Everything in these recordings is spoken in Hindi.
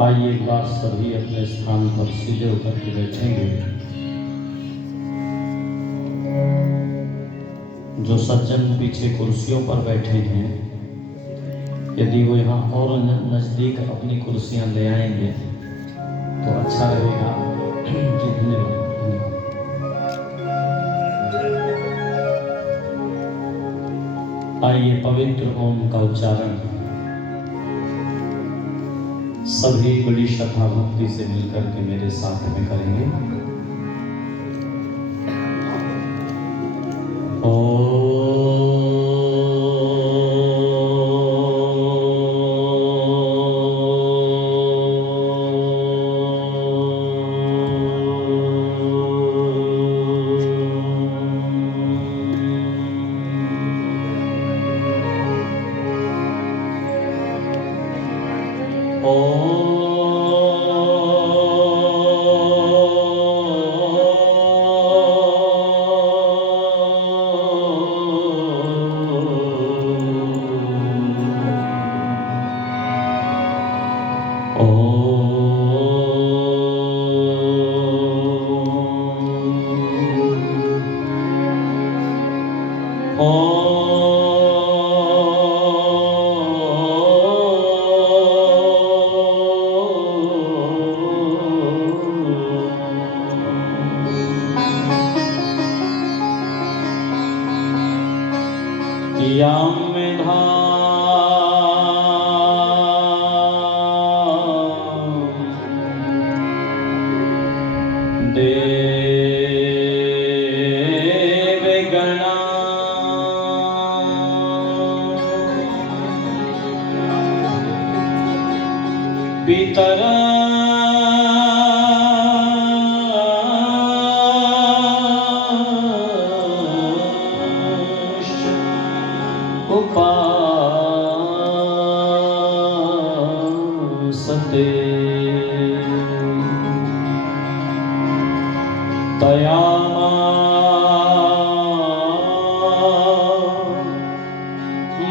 आइए एक बार सभी अपने स्थान पर सीधे होकर के बैठेंगे। जो सज्जन पीछे कुर्सियों पर बैठे हैं, यदि वो यहाँ और नज़दीक अपनी कुर्सियाँ ले आएंगे तो अच्छा रहेगा। जी धन्यवाद। आइए पवित्र ओम का उच्चारण सभी बड़ी श्रद्धा भक्ति से मिलकर के मेरे साथ में करेंगे।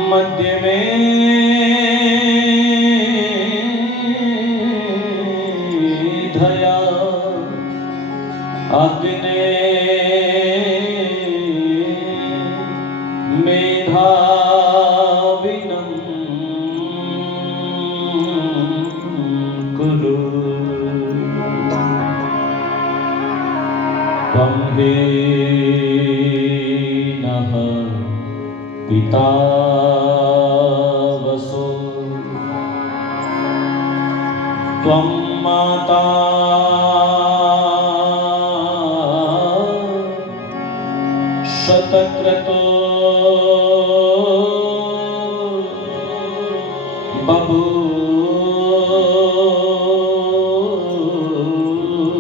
मध्य में धया अग्ने मेधाविनं कुरु त्वं हीनः पिता वसो त्वं माता शतक्रतो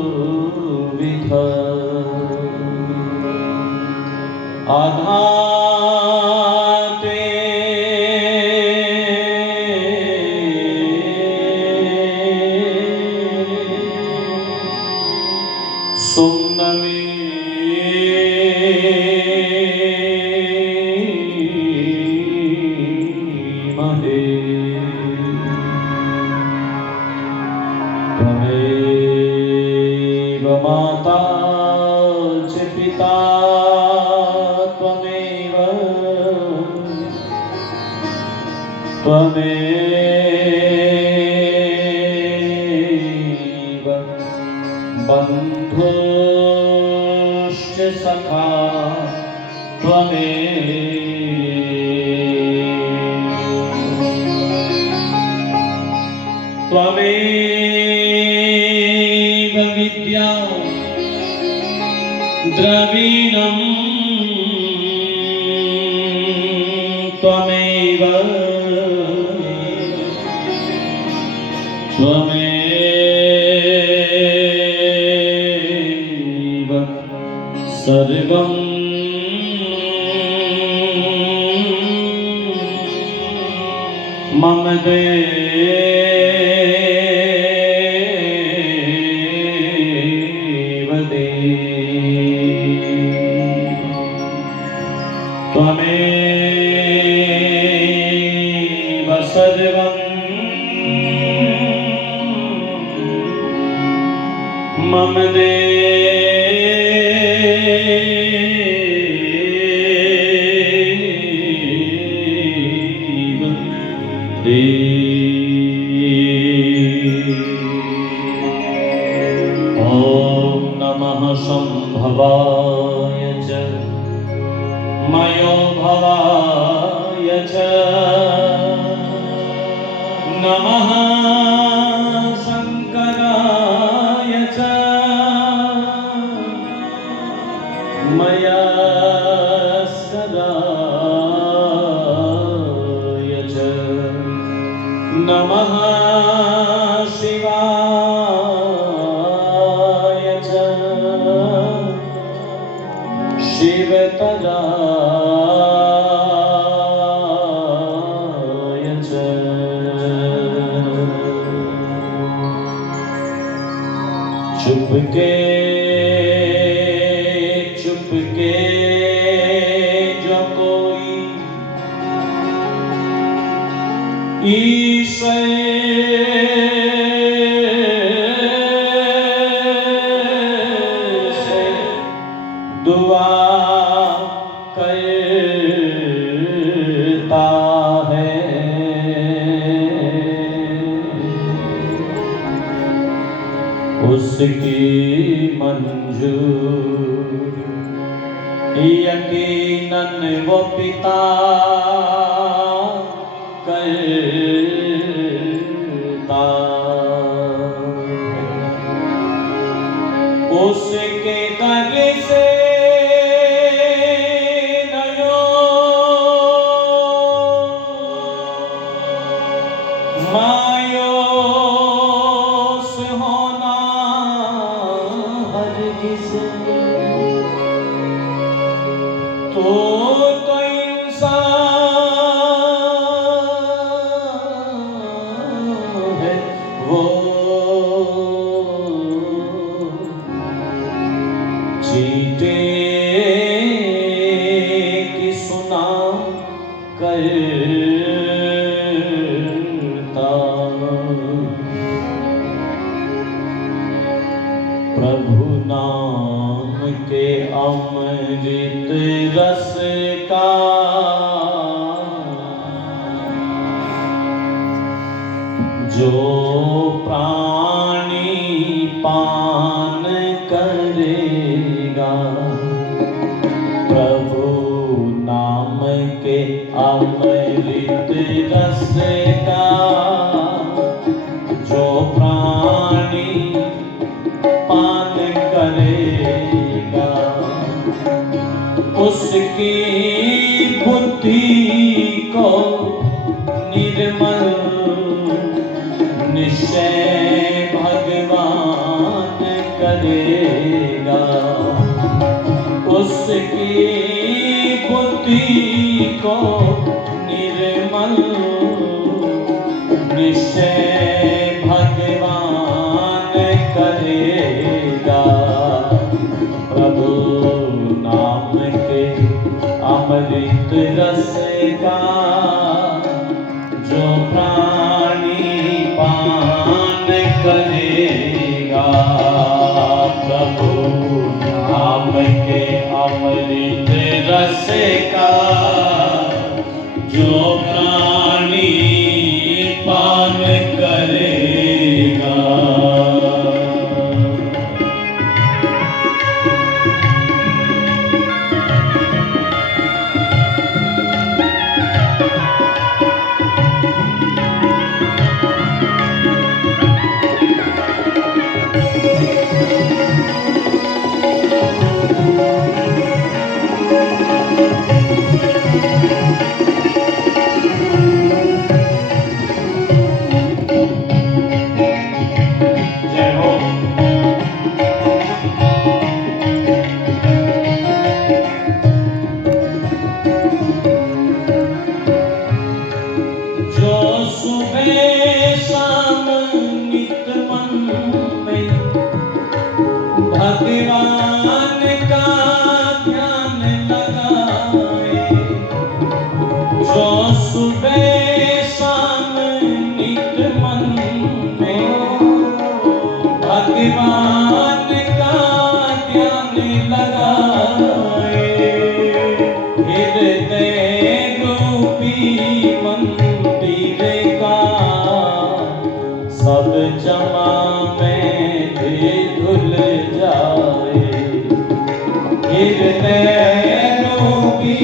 बभूविध आधाते सुम्नमे महे त्वमेव माता च पिता त्वमेव बन्धुश्च सखा त्वमेव विद्या द्रविणं त्वमेव सर्वं मम देव त्वमेव सर्वं मम देव ॐ नमः शम्भवाय च मयो भवाय च नमः शङ्कराय च मयस्कराय च नमः शिवाय च शिवतराय च चुपके चुपके जो कोई ईश्वर से दुआ करता है उसकी मंजूर यकीनन वो पिता करता है उसके कर से मायूस होना हरगिज़ तो इंसान है वो चीते की सुना करता प्रभु नाम के अमृत रस का जो प्राणी पान करेगा प्रभु नाम के अमृत रस का जो प्राणी पान करेगा उसकी बुद्धि को निर्मल निश्चय भगवान करेगा उसकी बुद्धि को निर्मल निश्चय भगवान करेगा प्रभु नाम के अमृत रस का जो प्राणी पान सब जमा में भी धुल जाए, हृदयों की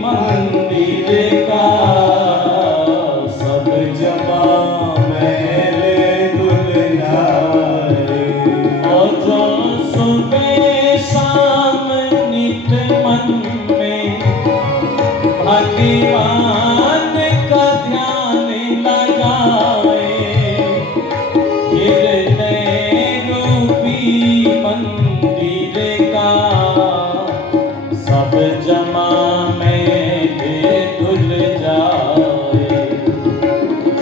मंदिर का सब जमा में धुल जाए। और जो सुबह शाम नित मन में भगवान का ध्यान लगाए, हृदय रूपी मंदिर का सब जमा में धुल जाए।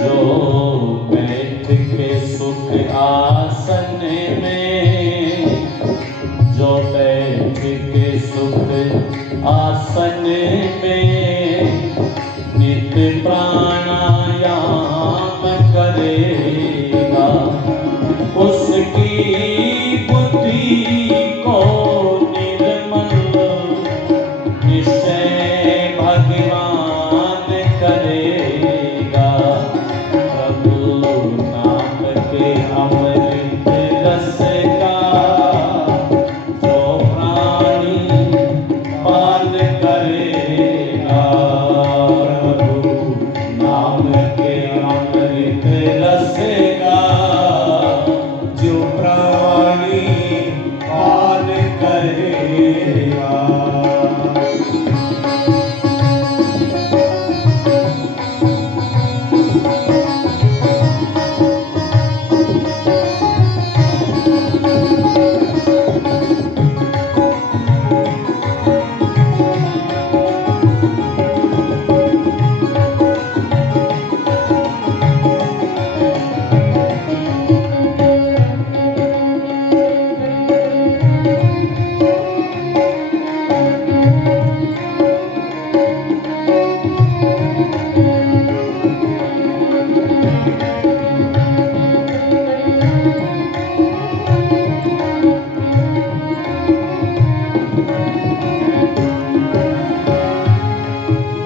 जो बैठ के सुख आसन में, जो बैठ के सुख आसन में नित्य प्राणायाम करेगा, उसकी बुद्धि को निर्मल निश्चय भगवान करेगा। प्रभु नाम के अमृत रस का जो प्राणी पान करेगा, प्रभु नाम के अमृत रस का जो प्राणी पान करेगा।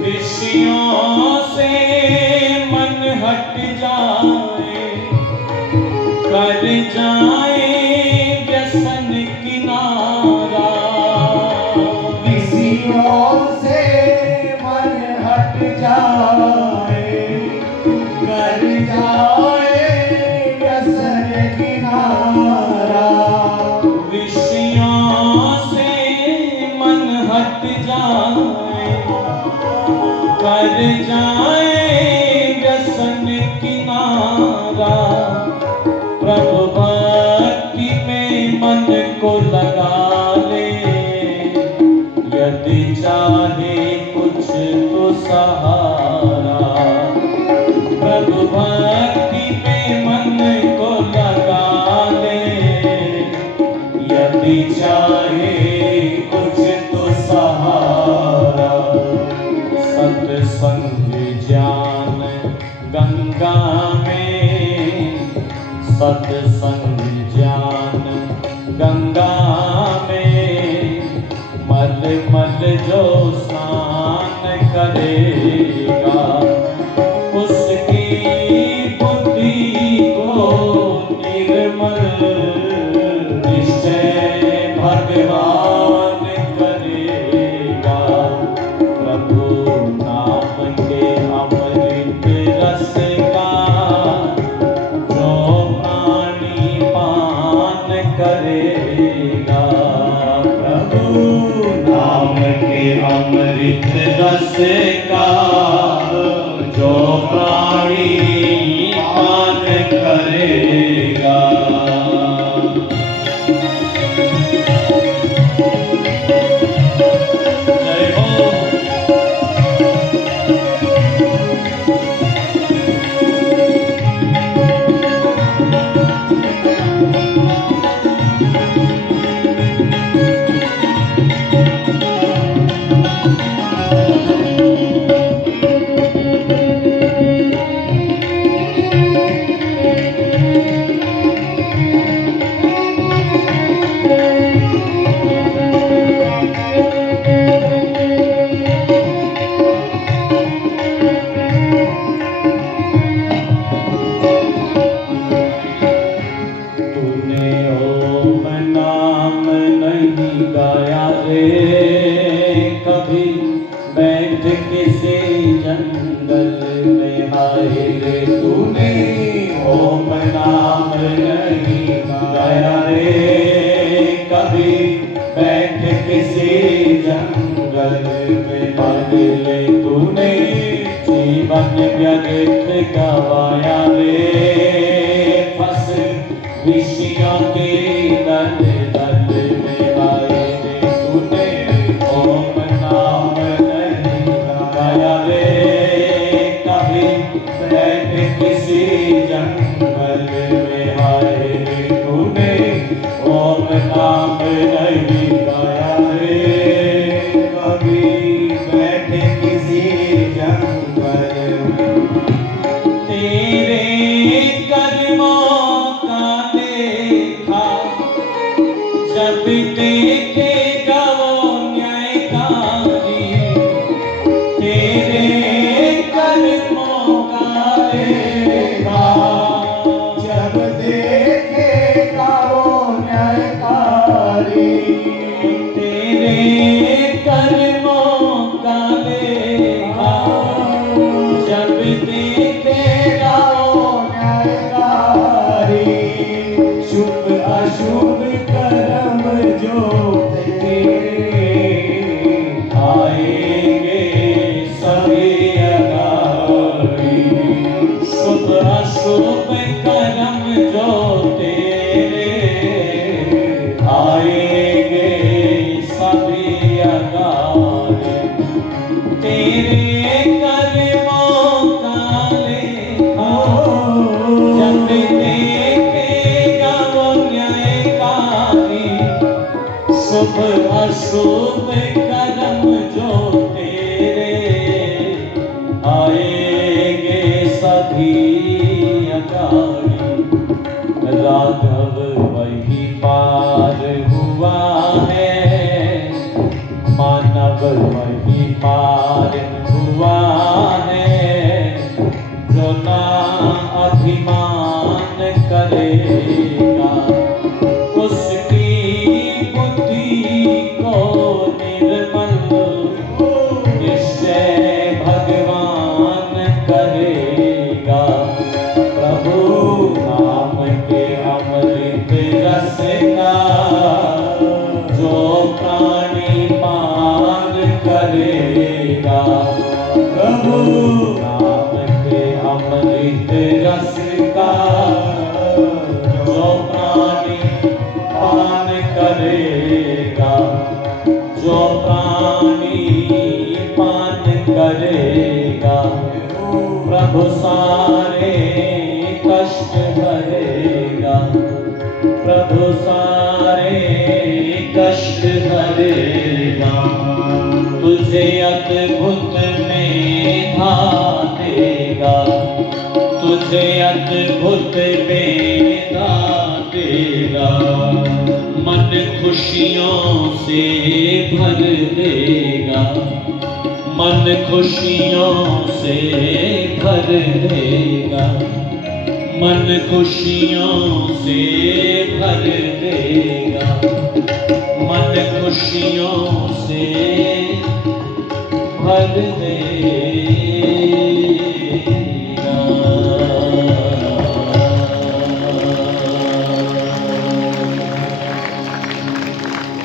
विषयों से मन हट जाए, कर जाए व्यसन किनारा। विषयों से मन हट जाए, कर जाए व्यसन किनारा। विषयों से मन हट जाए, कर जाए व्यसन किनारा। प्रभु भक्ति में मन को लगा ले, यदि चाहे कुछ तो सहारा। प्रभु भक्ति में मन को लगा ले, यदि चाहे कुछ तो सहारा। सत्संग ज्ञान गंगा में, सत्संग ज्ञान गंगा में मल मल जो स्नान करेगा, उसकी बुद्धि को निर्मल निश्चय भगवान करेगा। प्रभु नाम के अमृत रस का जो प्राण अशुभ कर्म जो तेरे आएंगे सभी अगाड़ी। शुभ अशुभ कर्म जो तेरे आएंगे सभी अगाड़ी। तेरे कर्मों का लेखा जब देखेगा वो न्यायकारी। शुभ अशुभ कर्म जो तेरे आएंगे सभी अगाड़ी। राघव वही पार हुआ है, मानव वही पार हुआ है, जो ना अभिमान करेगा उसकी बुद्धि को निर्मल निश्चय भगवान करेगा। प्रभु नाम के अमृत रस का जो प्राणी पान करेगा। प्रभु नाम के अमृत रस का जो प्राणी पान करेगा। जो प्राणी पान करेगा प्रभु सारे कष्ट हरेगा। प्रभु सारे कष्ट हरेगा। तुझे अद्भुत मेधा देगा। तुझे अद्भुत मेधा देगा। मन खुशियों से भर देगा। मन खुशियों से भर देगा। मन खुशियों से भर देगा। मन खुशियों से भर देगा।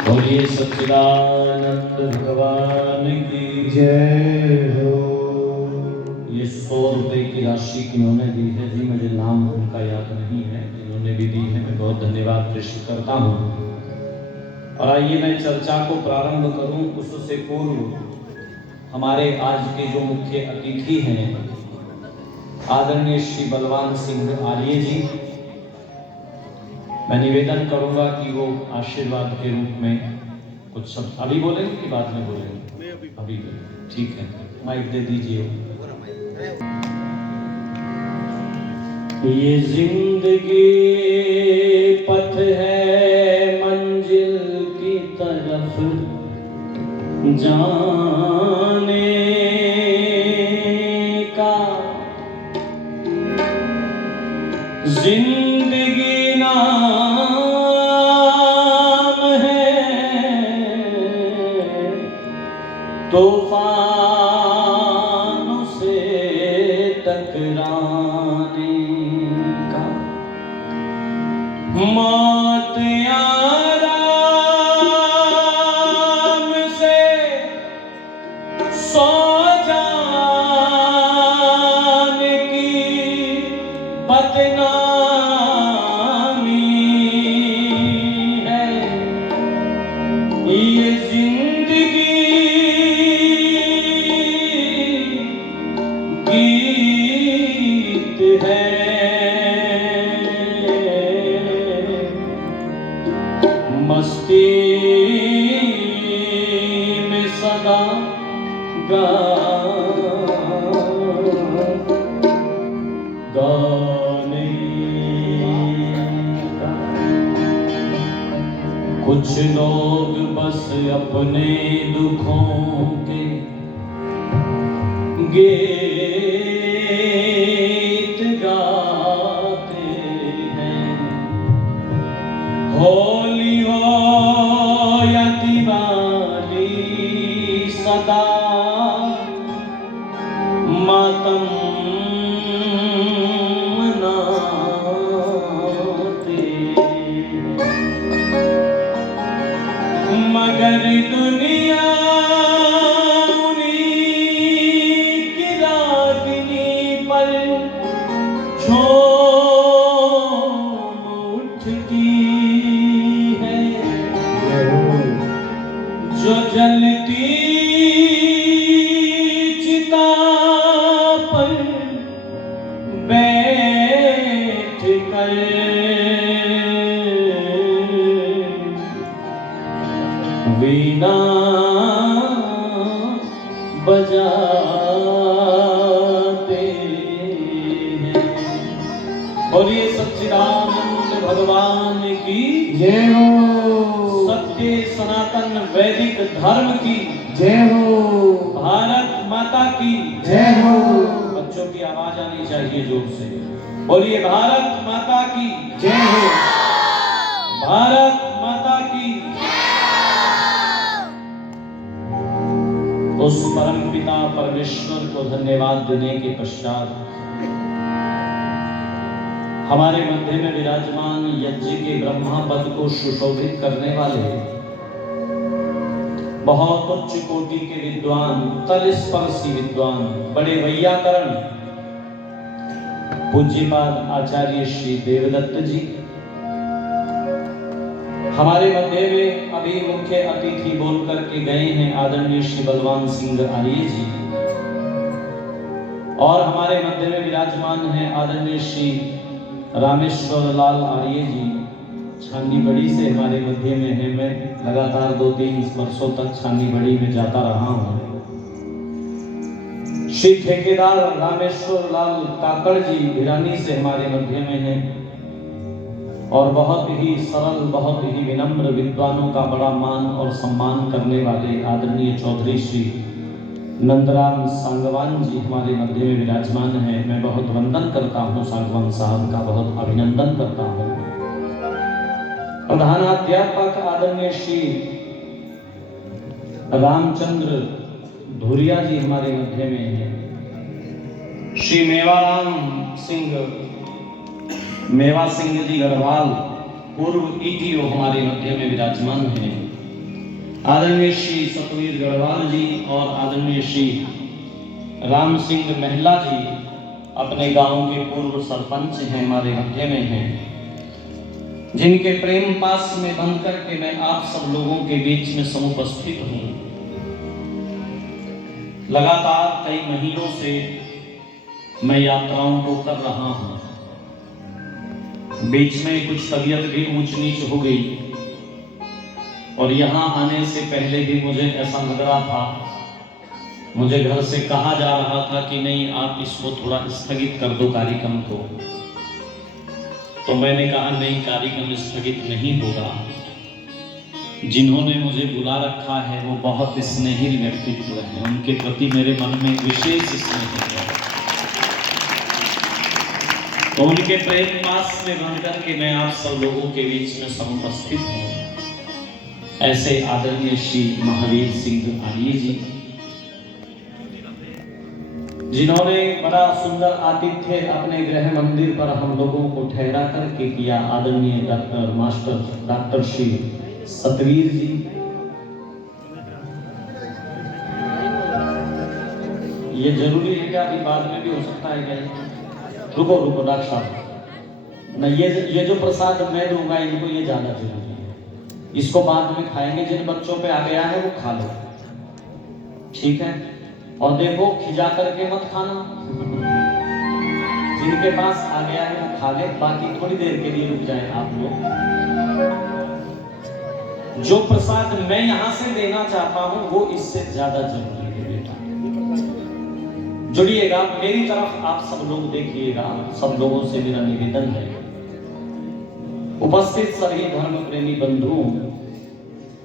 बोलिए सच्चिदानंद भगवान की जय हो। ये 100 रुपए की राशि किन्होंने दी है जी, मुझे नाम उनका याद नहीं है, जिन्होंने भी दी है मैं बहुत धन्यवाद प्रेषित करता हूँ। और आइए मैं चर्चा को प्रारंभ करूं उससे पूर्व हमारे आज के जो मुख्य अतिथि हैं आदरणीय श्री बलवान सिंह आर्य जी, मैं निवेदन करूंगा कि वो आशीर्वाद के रूप में कुछ शब्द अभी बोलेंगे कि बाद में बोलेंगे? अभी ठीक है, माइक दे दीजिए। ये जिंदगी पथ है मंजिल की तरफ जाने का। जिंदगी नाम है तूफानों से टकराने का। मौत आराम से सो जाने की बदनामी है। ये जिंदगी गीत है, मस्ती में सदा गाने का। कुछ लोग बस अपने दुखों के गीत गाते हैं। होली हो या दिवाली सदा मातम मनाते हैं। बोलिए सच्चिदानंद भगवान की जय हो। सत्य सनातन वैदिक धर्म की जय हो। भारत माता की जय हो। बच्चों की आवाज आनी चाहिए जोर से। बोलिए भारत माता की जय हो। भारत माता की। उस परम पिता परमेश्वर को धन्यवाद देने के पश्चात हमारे मध्य में विराजमान यज्ञ के ब्रह्मा पद को सुशोभित करने वाले बहुत उच्च कोटि के विद्वान, तलस्पर्शी विद्वान, बड़े वैयाकरण पूज्यपाद आचार्य श्री देवदत्त जी, हमारे मध्य में अभी मुख्य अतिथि बोल करके गए हैं आदरणीय श्री बलवान सिंह आर्य जी, और हमारे मध्य में विराजमान है आदरणीय श्री रामेश्वर लाल आर्य जी। छानी बड़ी से हमारे मध्य में है। मैं लगातार 2-3 वर्षों तक छानी बड़ी में जाता रहा हूं। श्री ठेकेदार रामेश्वर लाल काकड़ जी भिरानी से हमारे मध्य में हैं, और बहुत ही सरल, बहुत ही विनम्र विद्वानों का बड़ा मान और सम्मान करने वाले आदरणीय चौधरी श्री नंदराम सांगवान जी हमारे मध्य में विराजमान हैं। मैं बहुत वंदन करता हूं, सांगवान साहब का बहुत अभिनंदन करता हूं। प्रधानाध्यापक आदरणीय श्री रामचंद्र धुरिया जी हमारे मध्य में हैं। श्री मेवा सिंह जी गढ़वाल पूर्व ईटीओ हमारे मध्य में विराजमान हैं। आदरणीय श्री सतवीर गढ़वाल जी और आदरणीय श्री राम सिंह महिला जी अपने गांव के पूर्व सरपंच हैं, हमारे मध्य में हैं, जिनके प्रेम पास में बंध करके मैं आप सब लोगों के बीच में समुपस्थित हूं। लगातार कई महीनों से मैं यात्राओं को कर रहा हूं। बीच में कुछ तबीयत भी ऊंच नीच हो गई, और यहां आने से पहले भी मुझे ऐसा लग रहा था, मुझे घर से कहा जा रहा था कि नहीं आप इसको थोड़ा स्थगित कर दो कार्यक्रम को। तो मैंने कहा नहीं, कार्यक्रम स्थगित नहीं होगा। जिन्होंने मुझे बुला रखा है वो बहुत स्नेहिल व्यक्तित्व हैं, उनके प्रति मेरे मन में विशेष स्नेह है। तो उनके प्रेम पास में बन करके मैं आप सब लोगों के बीच में समुपस्थित हूँ। ऐसे आदरणीय श्री महावीर सिंह आर्य जी, जिन्होंने बड़ा सुंदर आतिथ्य अपने गृह मंदिर पर हम लोगों को ठहरा करके किया। आदरणीय डॉक्टर श्री सतवीर जी, ये जरूरी है क्या? अभी बाद में भी हो सकता है क्या? रुको डॉक्टर साहब, न ये जो प्रसाद मैं दूंगा इनको, ये ज्यादा जरूरी है। इसको बाद में खाएंगे। जिन बच्चों पे आ गया है वो खा लो, ठीक है? और देखो खिजा करके मत खाना। जिनके पास आ गया है वो खा ले, बाकी थोड़ी देर के लिए रुक जाए आप लोग। जो प्रसाद मैं यहां से देना चाहता हूं वो इससे ज्यादा जरूरी है बेटा। जुड़िएगा मेरी तरफ, आप सब लोग देखिएगा। सब लोगों से मेरा निवेदन है, उपस्थित सभी धर्म प्रेमी बंधुओं,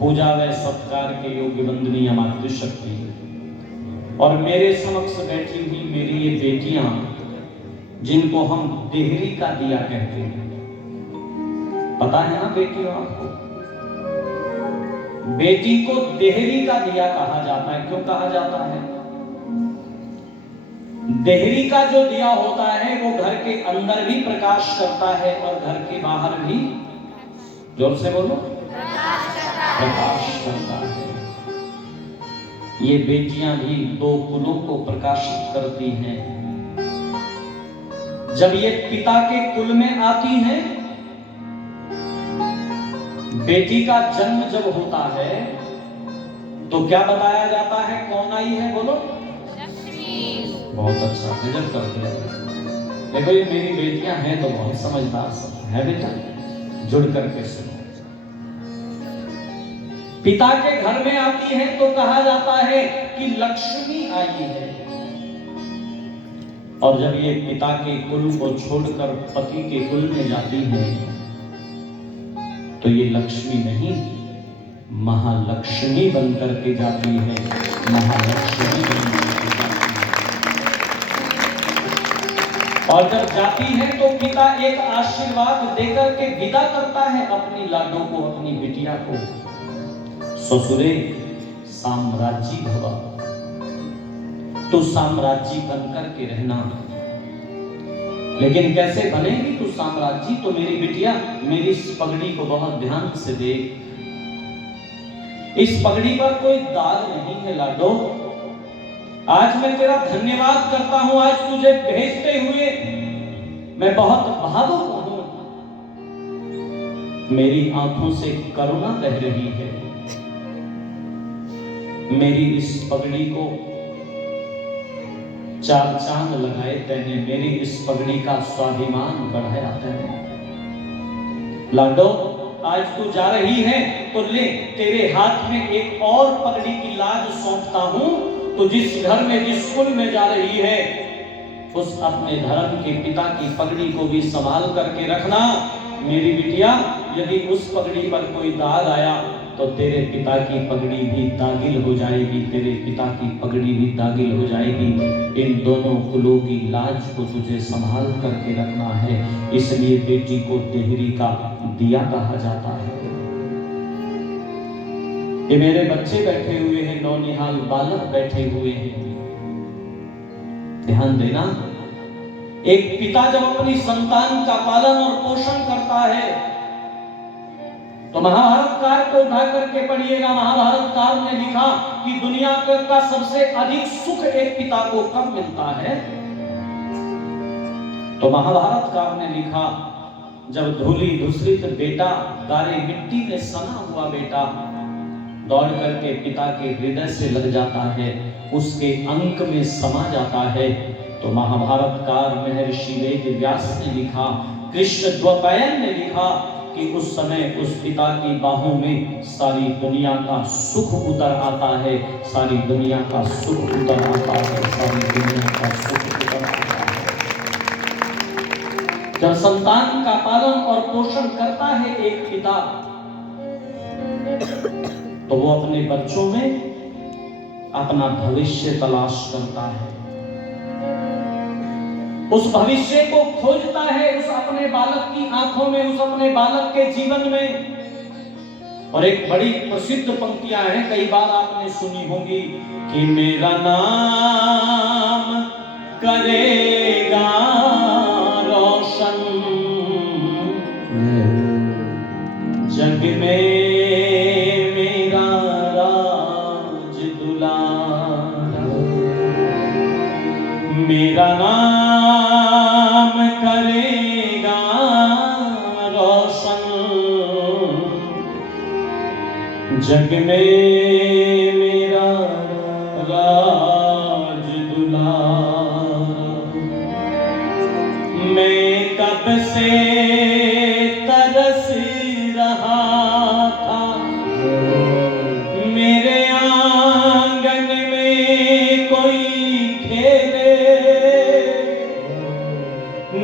पूजा व सत्कार के योग्य वंदनीय मातृशक्ति, और मेरे समक्ष बैठी हुई मेरी ये बेटियां, जिनको हम देहरी का दिया कहते हैं। पता है ना बेटियों आपको? बेटी को देहरी का दिया कहा जाता है। क्यों कहा जाता है? देहरी का जो दिया होता है वो घर के अंदर भी प्रकाश करता है और घर के बाहर भी, जोर से बोलो, प्रकाश करता है। ये बेटियां भी 2 कुलों को प्रकाशित करती हैं। जब ये पिता के कुल में आती हैं, बेटी का जन्म जब होता है तो क्या बताया जाता है? कौन आई है? बोलो। बहुत अच्छा, नजर करते हैं। देखो ये मेरी बेटियां हैं तो बहुत समझदार सब है बेटा, जुड़ करके सुनो। पिता के घर में आती है तो कहा जाता है कि लक्ष्मी आई है। और जब ये पिता के कुल को छोड़कर पति के कुल में जाती है तो ये लक्ष्मी नहीं महालक्ष्मी बनकर के जाती है, महालक्ष्मी बनकर के जाती है। और जब जाती है तो पिता एक आशीर्वाद देकर के विदा करता है अपनी लाडों को, अपनी बिटिया को। ससुरे साम्राज्य भवा, तू साम्राज्य बनकर के रहना। लेकिन कैसे बनेगी तू साम्राज्य? तो मेरी बिटिया मेरी इस पगड़ी को बहुत ध्यान से देख, इस पगड़ी पर कोई दाग नहीं है लाडो। आज मैं तेरा धन्यवाद करता हूं, आज तुझे भेजते हुए मैं बहुत भावुक हूं। मेरी आंखों से करुणा बह रही है। मेरी इस पगड़ी को चार चांद लगाए तैने, मेरी इस पगड़ी का स्वाभिमान बढ़ाया तैने। लाडो आज तू जा रही है तो ले तेरे हाथ में एक और पगड़ी की लाज सौंपता हूं। तो जिस घर में जिस कुल में जा रही है उस अपने धर्म के पिता की पगड़ी को भी संभाल करके रखना। मेरी बिटिया यदि उस पगड़ी पर कोई दाग आया तो तेरे पिता की पगड़ी भी दागिल हो जाएगी, तेरे पिता की पगड़ी भी दागिल हो जाएगी। इन दोनों कुलों की लाज को तुझे संभाल करके रखना है। इसलिए बेटी को देहरी का दिया कहा जाता है। ये मेरे बच्चे बैठे हुए हैं, नौनिहाल बालक बैठे हुए हैं। ध्यान देना, एक पिता जब अपनी संतान का पालन और पोषण करता है तो महाभारत काल को उठा करके पढ़िएगा। महाभारत काल ने लिखा कि दुनिया का सबसे अधिक सुख एक पिता को कब मिलता है? तो महाभारत काल ने लिखा जब धूली धूसरित बेटा, गारे मिट्टी में सना हुआ बेटा दौड़ करके पिता के हृदय से लग जाता है, उसके अंक में समा जाता है। तो महाभारतकार महर्षि वेद व्यास ने लिखा, कृष्ण द्वैपायन ने लिखा कि उस समय उस पिता की बाहों में सारी दुनिया का सुख उतर आता है, सारी दुनिया का सुख उतर आता है, सारी दुनिया का सुख उतर आता है। जब संतान का पालन और पोषण करता है एक पिता तो वो अपने बच्चों में अपना भविष्य तलाश करता है, उस भविष्य को खोजता है उस अपने बालक की आंखों में, उस अपने बालक के जीवन में। और एक बड़ी प्रसिद्ध पंक्तियां हैं, कई बार आपने सुनी होंगी कि मेरा नाम करेगा रोशन जग में, मेरा राज दुलारा, मेरा नाम करेगा रोशन जग में, मेरा राज दुलारा। मैं कब से तरस रहा था मेरे आंगन में कोई खेले,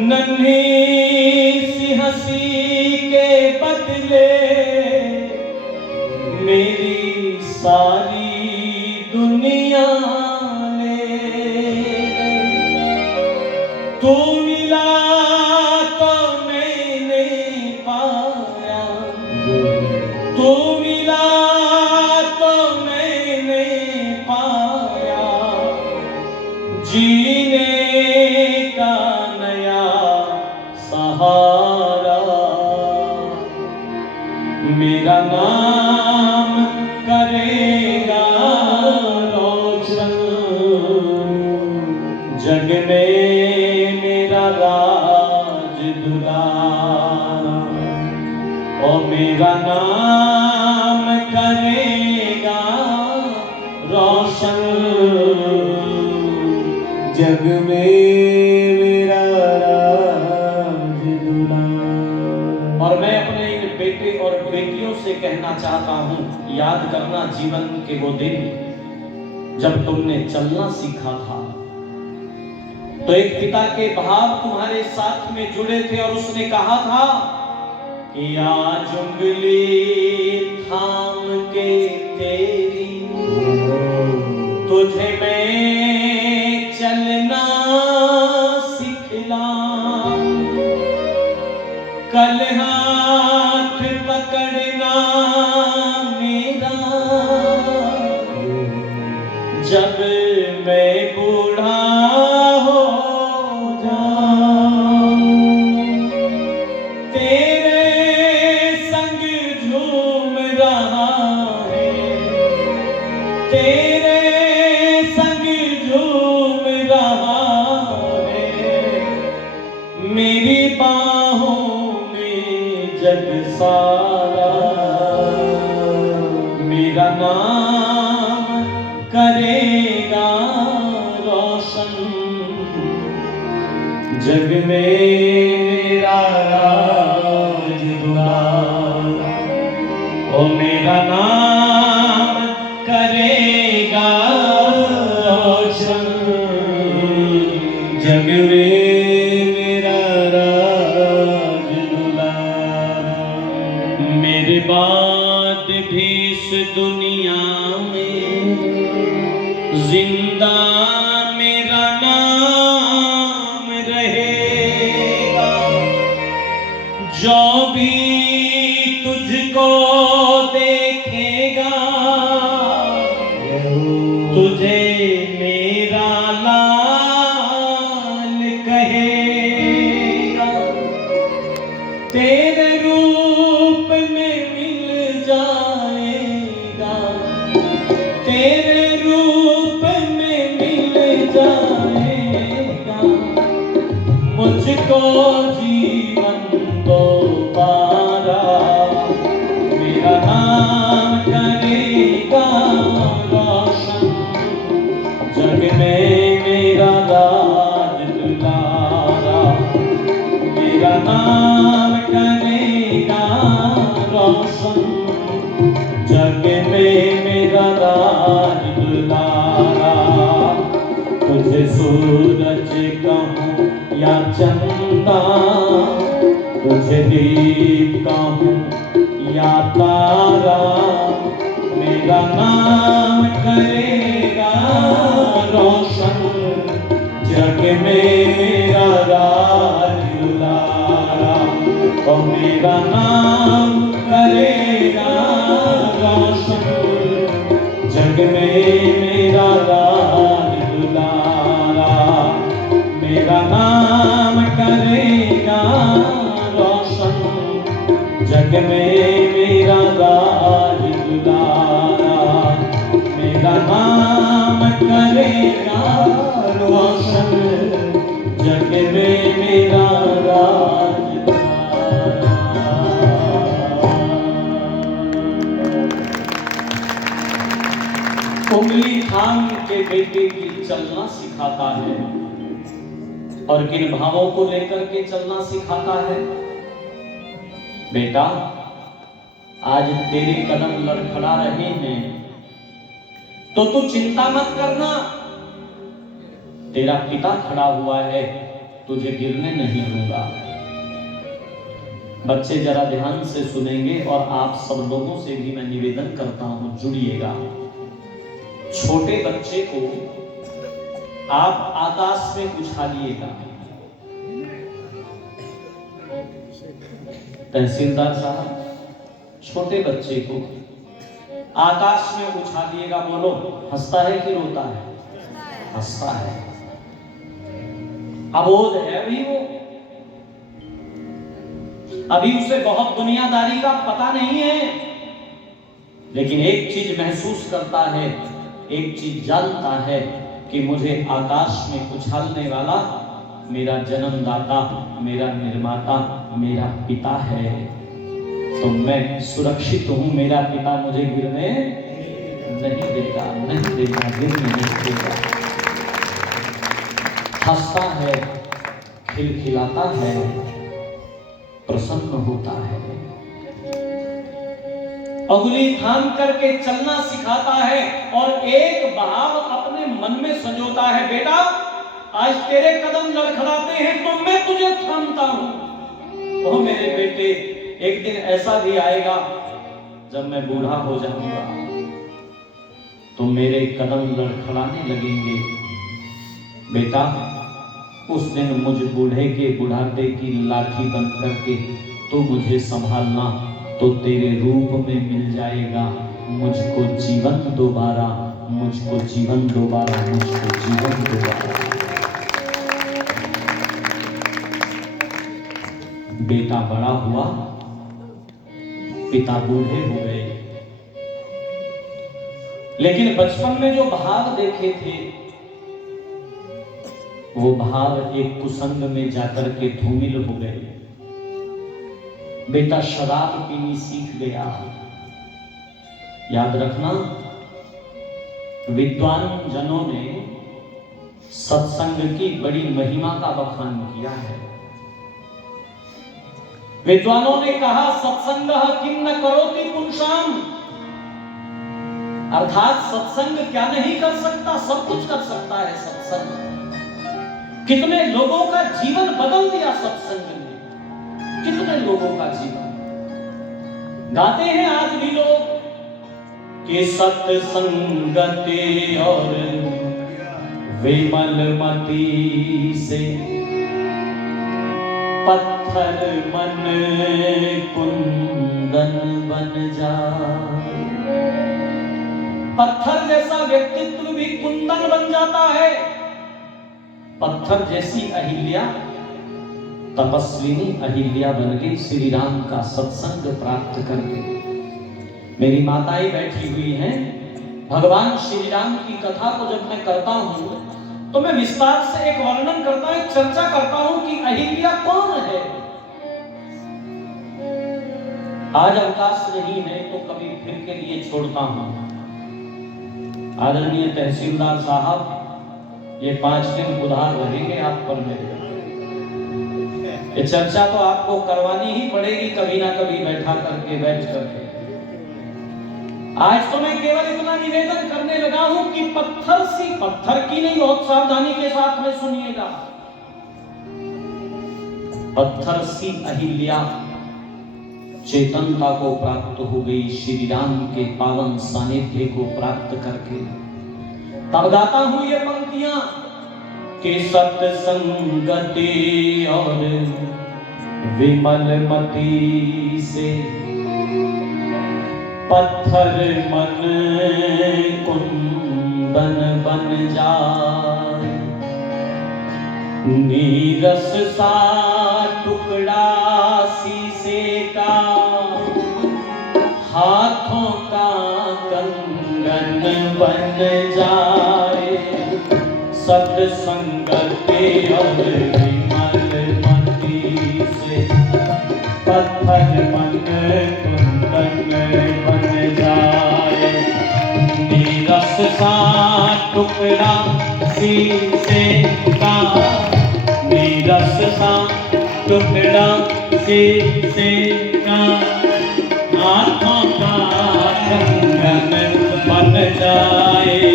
नन्ही सी हंसी के बदले मेरी सारी दुनिया ले। तू मिला तो मैंने पाया, तू मिला तो मैंने पाया, जीने का नया सहारा। मेरा नाम करेगा रोशन जग में, मेरा राज दुलारा। और मेरा नाम करेगा रोशन जग में, मेरा राज दुलारा। और मैं अपने इन बेटे और बेटियों से कहना चाहता हूं, याद करना जीवन के वो दिन जब तुमने चलना सीखा था, तो एक पिता के भाव तुम्हारे साथ में जुड़े थे और उसने कहा था कि आज उंगली थाम के तेरी तुझे मैं चलना सिखलाऊं, कल हाथ पकड़ना मेरा, जब मैं बूढ़ा हो जाऊं, तेरे संग झूम रहा है, तेरे संग झूम रहा है, मेरी बाहों में जग सारा, मेरा नाम करेगा रोशन, जग में मेरा राज दुलारा, ओ मेरा नाम करेगा रोशन, जग में मेरा राज दुलारा। मेरे बाद भी इस दुनिया में जिंदा मेरा नाम रहेगा, जो भी तुझको देखेगा तुझे मेरा लाल कहेगा, तेरे रूप में मिल जाएगा, तेरे रूप में मिल जाएगा, मुझको जीवन दोबारा, मेरा नाम करेगा रोशन, जग में मेरा राज दुलारा, मेरा नाम करेगा रोशन, जग में मेरा राज दुलारा। तुझे सूरज कहूँ या चंदा, तुझे दीप कहूँ या तारा, मेरा नाम करेगा रोशन, जग में मेरा राज दुलारा, और मेरा नाम करेगा रोशन, जग में मेरा राज दुलारा, मेरा नाम करेगा रोशन, जग में मेरा राज दुलारा, मेरा नाम करेगा रोशन, जग में मेरा राज दुलारा। उंगली थाम के बेटे की चलना सिखाता है और किन भावों को लेकर के चलना सिखाता है। बेटा, आज तेरे कदम लड़खड़ा रहे हैं तो तू चिंता मत करना, तेरा पिता खड़ा हुआ है, तुझे गिरने नहीं दूंगा। बच्चे जरा ध्यान से सुनेंगे और आप सब लोगों से भी मैं निवेदन करता हूं, जुड़िएगा। छोटे बच्चे को आप आकाश में उछालिएगा। तहसीलदार साहब, छोटे बच्चे को आकाश में उछालिएगा। बोलो, हंसता है कि रोता है? हंसता है। अबोध है अभी वो, अभी उसे बहुत दुनियादारी का पता नहीं है, लेकिन एक चीज महसूस करता है, एक चीज जानता है कि मुझे आकाश में उछालने वाला मेरा जन्मदाता, मेरा निर्माता, मेरा पिता है, तो मैं सुरक्षित हूं। मेरा पिता मुझे गिरने नहीं देगा, नहीं देगा, गिरने नहीं देगा। हंसता है, खिलखिलाता है, प्रसन्न होता है, उंगली थाम करके चलना सिखाता है और एक भाव अपने मन में संजोता है। बेटा, आज तेरे कदम लड़खड़ाते हैं तो मैं तुझे थामता हूं। ओ मेरे बेटे, एक दिन ऐसा भी आएगा जब मैं बूढ़ा हो जाऊंगा तो मेरे कदम लड़खड़ाने लगेंगे। बेटा, उस दिन मुझ बूढ़े के बुढ़ापे की लाठी बन करके तो मुझे संभालना, तो तेरे रूप में मिल जाएगा मुझको जीवन दोबारा, मुझको जीवन दोबारा, मुझको जीवन दोबारा। बेटा बड़ा हुआ, पिता बूढ़े हो गए, लेकिन बचपन में जो भाव देखे थे वो भाव एक कुसंग में जाकर के धूमिल हो गए। बेटा शराब पीनी सीख गया। याद रखना, विद्वान जनों ने सत्संग की बड़ी महिमा का बखान किया है। विद्वानों ने कहा सत्संगः किं न करोति पुंसाम, अर्थात सत्संग क्या नहीं कर सकता, सब कुछ कर सकता है सत्संग। कितने लोगों का जीवन बदल दिया सत्संग ने, कितने लोगों का जीवन। गाते हैं आज भी लोग कि सत्संगति और विमल मति से पत्थर मन कुंदन बन जाए। पत्थर जैसा व्यक्तित्व भी कुंदन बन जाता है। पत्थर जैसी अहिल्या तपस्विनी अहिल्या बन गई श्री राम का सत्संग प्राप्त करके। मेरी माताएं बैठी हुई हैं, भगवान श्री राम की कथा को जब मैं करता हूं तो मैं विस्तार से एक वर्णन करता हूं, चर्चा करता हूं कि अहिल्या कौन है। आज अवकाश नहीं है तो कभी फिर के लिए छोड़ता हूं। आदरणीय तहसीलदार साहब, ये 5 दिन उधार रहेंगे आप पर मेरे। ये चर्चा तो आपको करवानी ही पड़ेगी कभी ना कभी बैठ करके। आज तो मैं केवल इतना निवेदन करने लगा हूं कि पत्थर की नहीं, बहुत सावधानी के साथ में सुनिएगा। पत्थर सी अहिल्या चेतनता को प्राप्त हो गई श्री राम के पावन सानिध्य को प्राप्त करके। तब गाता हूं ये पंक्तियां कि सत्संगति और विमल मति से पत्थर मन कुंदन बन जाए। नीरस सा टुकड़ा शीशे का हाथों का कंगन बन जाए। सत्संगति और विमल मति से पत्थर मन कुंदन बन जाए। नीरस सा टुकड़ा शीशे का, नीरस सा टुकड़ा शीशे का हाथों का कंगन बन जाए।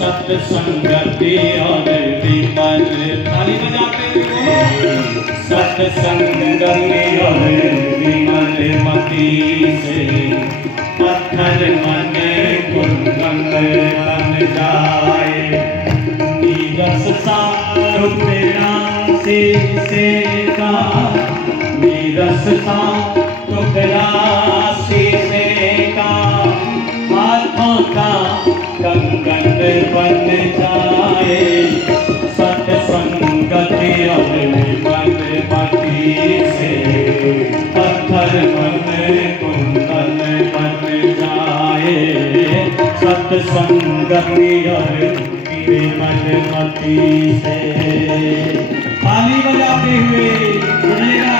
सत्संगति और विमल, ताली बजाते हुए, सत्संगति और विमल मति से पत्थर मन कुंदन बन जाए। नीरस सा टुकड़ा शीशे का, नीरस सा टुकड़ा शीशे का हाथों का कंगन बन जाए। सत्संगति और विमल मति से पत्थर मन कुंदन बन जाए। सत्संगति और विमल मति से ताली बजाते हुए सुनिएगा।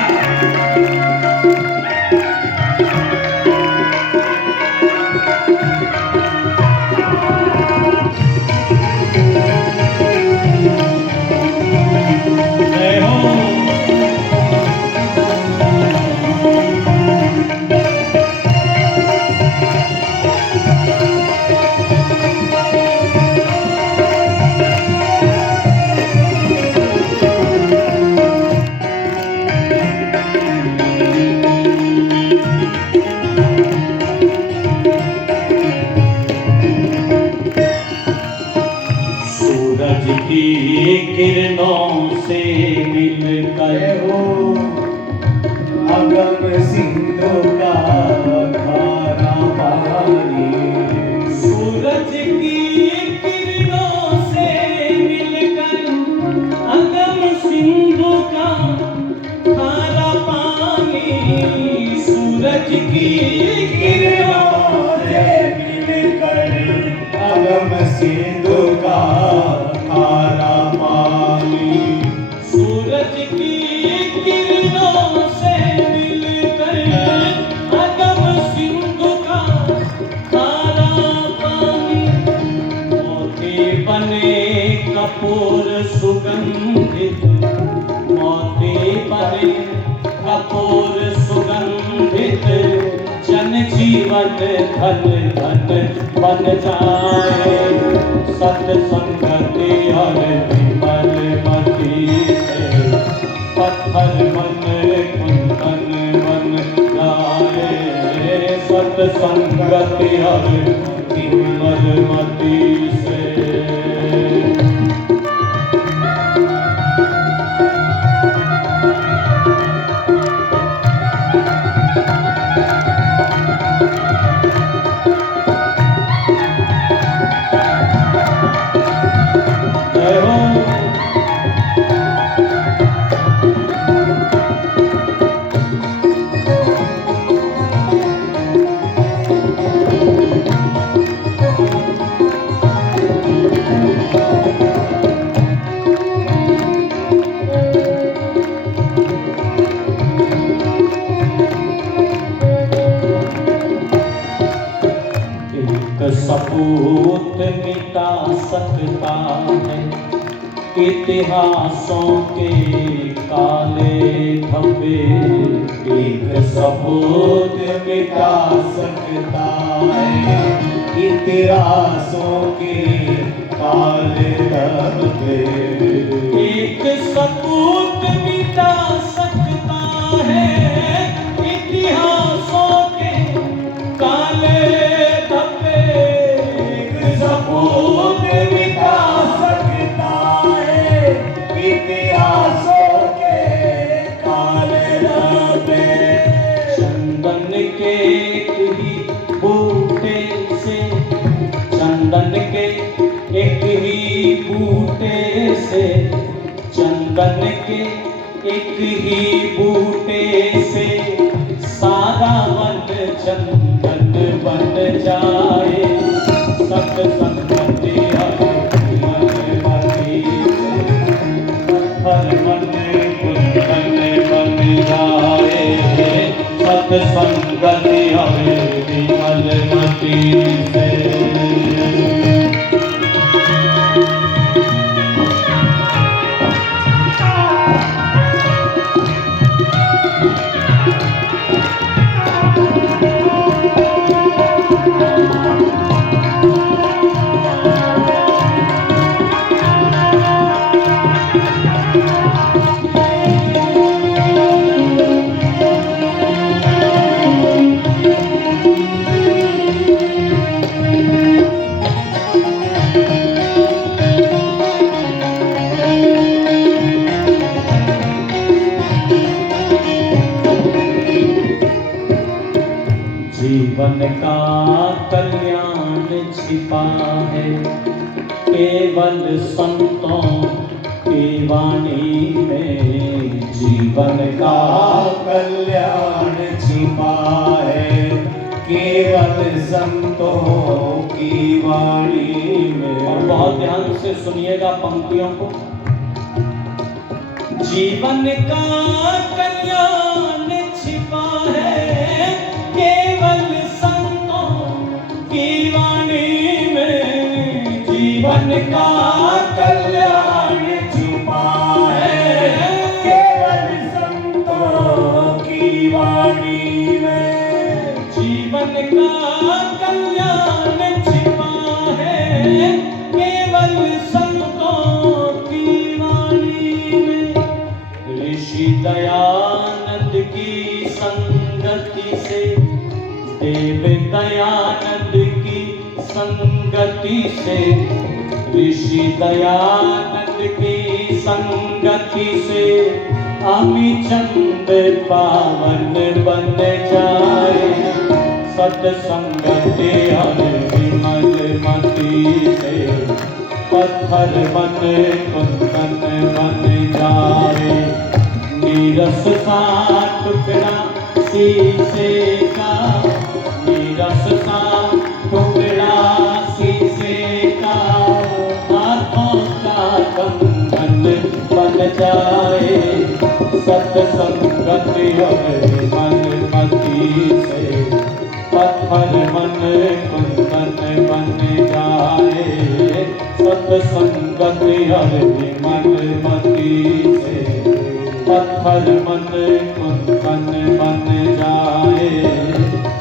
अगम सिंधु का खारा पानी। सूरज की किरणों से मिलकर अगम सिंधु का खारा पानी। सूरज की किरणों से मिलकर अगम सिंधु का खारा पानी। सूरज की किरणों से मिलकर अगम सिंधु का खारा पानी। मोती बने कपूर सुगंधित, मोती बने कपूर सुगंधित, जन जीवन धन धन बन जाए। सत्संगति और विमल मति से पत्थर मन कुंदन बन जाए। सत्संगति और विमल मति से। सपूत मिटा सकता है इतिहासों के काले धब्बे। एक सबूत मिटा सकता है इतिहासों के काले धब्बे। एक सबूत मिटा सकता है इतिहासों के काले धब्बे। सबूत मिटा सकता है इतिहासों के काले धब्बे। चंदन के एक ही बूटे से, चंदन के एक ही बूटे से, चंदन के एक ही बूटे से सारा वन चंदन बन जाए। सत्संगति मन मति हर मन कुंदन बन जाए। सत्संगति विमल मति से। जीवन का कल्याण छिपा है केवल संतों की वाणी में। जीवन का कल्याण छिपा है केवल संतों की वाणी में। और बहुत ध्यान से सुनिएगा पंक्तियों को। जीवन का कल्याण छिपा है केवल संतों की वाणी में। जीवन का कल्याण छिपा है केवल संतों की वाणी में। जीवन का कल्याण छिपा है केवल संतों की वाणी में। ऋषि दयानंद की संगति से, देव दयानंद की संगति से, ऋषि दयानंद की संगति से आमी चंद पावन बन जाए सत्संगत और विमल मति से पत्थर बन कुंदन बन जाए नीरस सा टुकड़ा शीशे का नीरस सा टुकड़ा शीशे का हाथों का कंगन बन जाए सत्संगत और मन मति से पत्थर मन कुंदन बन जाए सत्संगत और मन मति से पत्थर मन कुंदन बन जाए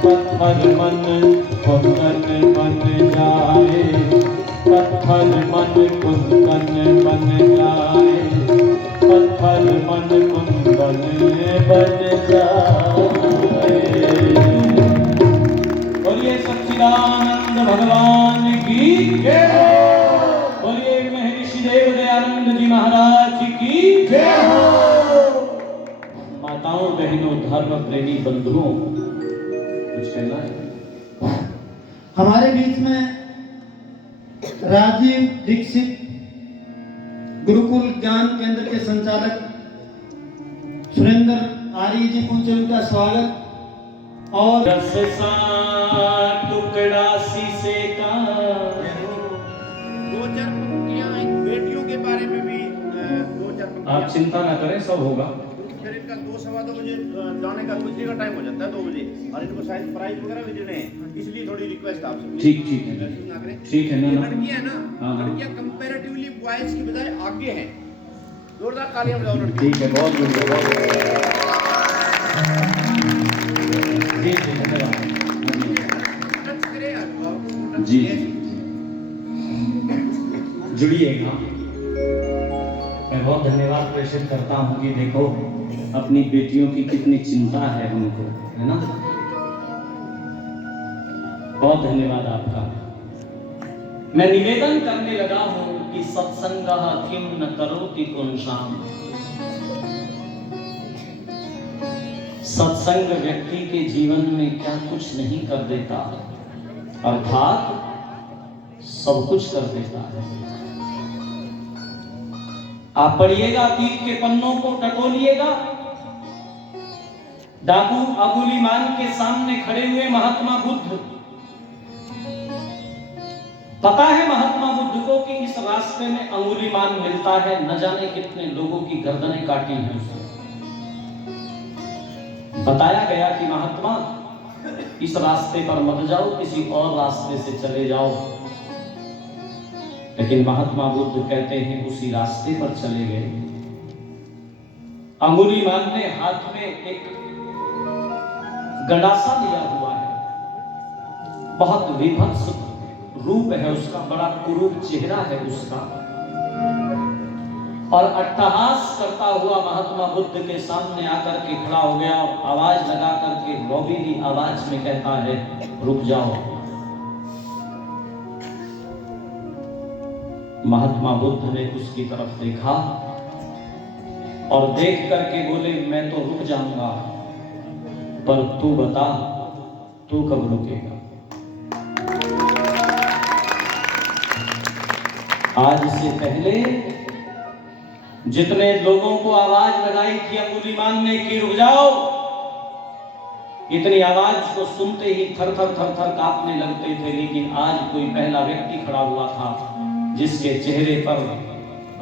पत्थर मन कुंदन बन जाए पत्थर मन कुंदन बन जाए पत्थर मन कुंदन बन जाए। बोलिए सच्चिदानंद भगवान की जय हो। बोलिए महर्षि देव दयानंद जी महाराज की जय हो। माताओं बहनों धर्म प्रेमी बंधुओं कुछ कहना है? हमारे बीच में राजीव दीक्षित गुरुकुल ज्ञान केंद्र के संचालक सुरेंद्र आर्य जी पहुंचे, उनका स्वागत। और रस सा टुकड़ा शीशे का 2-4 पंक्तियां इन बेटियों के बारे में भी 2-4 पंक्तियां। आप चिंता ना करें, सब होगा। फिर इनका 2-2 बजे जाने का गुजरी का टाइम हो जाता है 2 बजे, और इनको शायद प्राइज वगैरह भी देने हैं, इसलिए थोड़ी रिक्वेस्ट आपसे। ठीक ठीक है ठीक है ना। लड़कियां ना, हाँ। लड़कियां कंपैरेटिवली बॉयज की बजाय आगे हैं। जोरदार तालियां बजाओ लड़कियों। ठीक है, बहुत बढ़िया, बहुत बढ़िया। जी जी धन्यवाद। टच करें यार जी जुड़िएगा। मैं बहुत धन्यवाद प्रेषित करता हूँ कि देखो अपनी बेटियों की कितनी चिंता है हमको, है ना। बहुत धन्यवाद आपका। मैं निवेदन करने लगा हूं कि सत्संगः किं न करोति पुंसाम। सत्संग व्यक्ति के जीवन में क्या कुछ नहीं कर देता, अर्थात सब कुछ कर देता है। आप पढ़िएगा अतीत के पन्नों को, टटोलिएगा। डाकू अंगुलीमान के सामने खड़े हुए महात्मा बुद्ध, पता है महात्मा बुद्ध को कि इस रास्ते में अंगुलीमान मिलता है, न जाने कितने लोगों की गर्दनें काटी हैं उसने। बताया गया कि महात्मा इस रास्ते पर मत जाओ, किसी और रास्ते से चले जाओ। लेकिन महात्मा बुद्ध कहते हैं उसी रास्ते पर चले गए। अंगुलीमान ने हाथ में एक गंडासा लिया हुआ है, बहुत विभत्स रूप है उसका, बड़ा कुरूप चेहरा है उसका, और अट्टहास करता हुआ महात्मा बुद्ध के सामने आकर के खड़ा हो गया और आवाज लगा करके रोबीली आवाज में कहता है रुक जाओ। महात्मा बुद्ध ने उसकी तरफ देखा और देख करके बोले मैं तो रुक जाऊंगा, पर तू बता तू कब रुकेगा। आज से पहले जितने लोगों को आवाज लगाई थी अंगुलीमान ने कि रुक जाओ, इतनी आवाज को सुनते ही थर थर थर थर कांपने लगते थे। लेकिन आज कोई पहला व्यक्ति खड़ा हुआ था जिसके चेहरे पर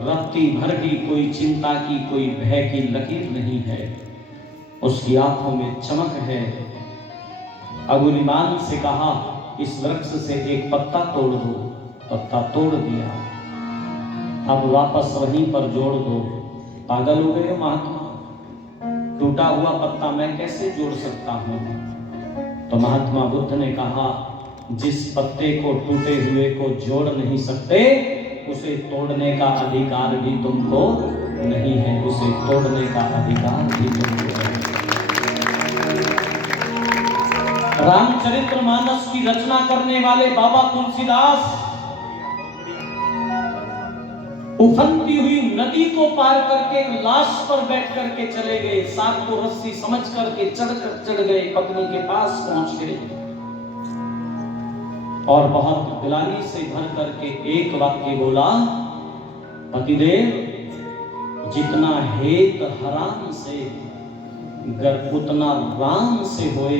रत्ती भर भी कोई चिंता की, कोई भय की लकीर नहीं है, उसकी आंखों में चमक है। अंगुलीमान से कहा इस वृक्ष से एक पत्ता तोड़ दो, पत्ता तोड़ दिया, अब वापस वहीं पर जोड़ दो। पागल हो गए हो महात्मा, टूटा हुआ पत्ता मैं कैसे जोड़ सकता हूं। तो महात्मा बुद्ध ने कहा जिस पत्ते को टूटे हुए को जोड़ नहीं सकते उसे तोड़ने का अधिकार भी तुमको नहीं है, उसे तोड़ने का अधिकार भी तुमको है। रामचरितमानस की रचना करने वाले बाबा तुलसीदास उफनती हुई नदी को पार करके एक लाश पर बैठ करके चले गए, सांप को रस्सी समझ करके चढ़ गए, पत्नी के पास पहुंच गए और बहुत ग्लानि से भर करके एक वाक्य बोला, पतिदेव जितना हेत हराम से गर उतना राम से होए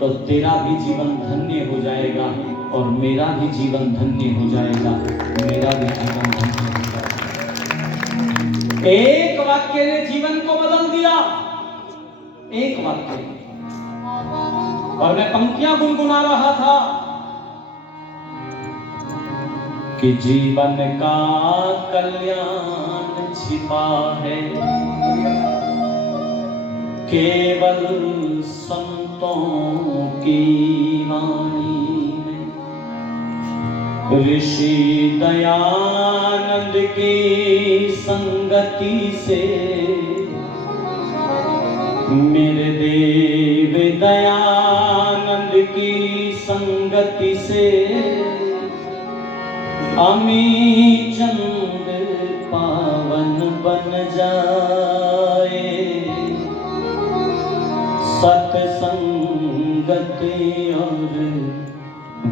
तो तेरा भी जीवन धन्य हो जाएगा और मेरा भी जीवन धन्य हो जाएगा, मेरा भी जीवन धन्य हो जाएगा। एक वाक्य ने जीवन को बदल दिया, एक वाक्य। और मैं पंक्तियां गुनगुना रहा था कि जीवन का कल्याण छिपा है केवल संतों की वाणी में। ऋषि दयानंद की संगति से, मेरे देव दयानंद की संगति से अमी चंद पावन बन जाए। सत्संगति और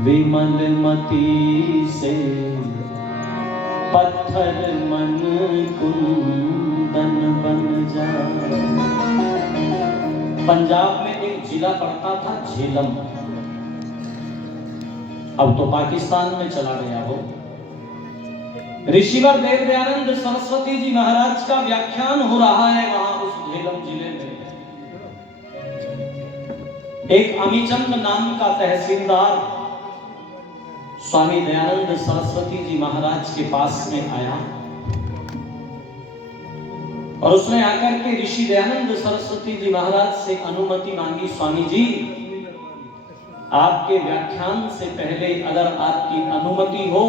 विमल मति से पत्थर मन कुंदन बन जाए। पंजाब में एक जिला पड़ता था झेलम, अब तो पाकिस्तान में चला गया हो। ऋषिवर देव दयानंद सरस्वती जी महाराज का व्याख्यान हो रहा है वहां उस झेलम जिले में। एक अमीचंद नाम का तहसीलदार स्वामी दयानंद सरस्वती जी महाराज के पास में आया और उसने आकर के ऋषि दयानंद सरस्वती जी महाराज से अनुमति मांगी, स्वामी जी आपके व्याख्यान से पहले अगर आपकी अनुमति हो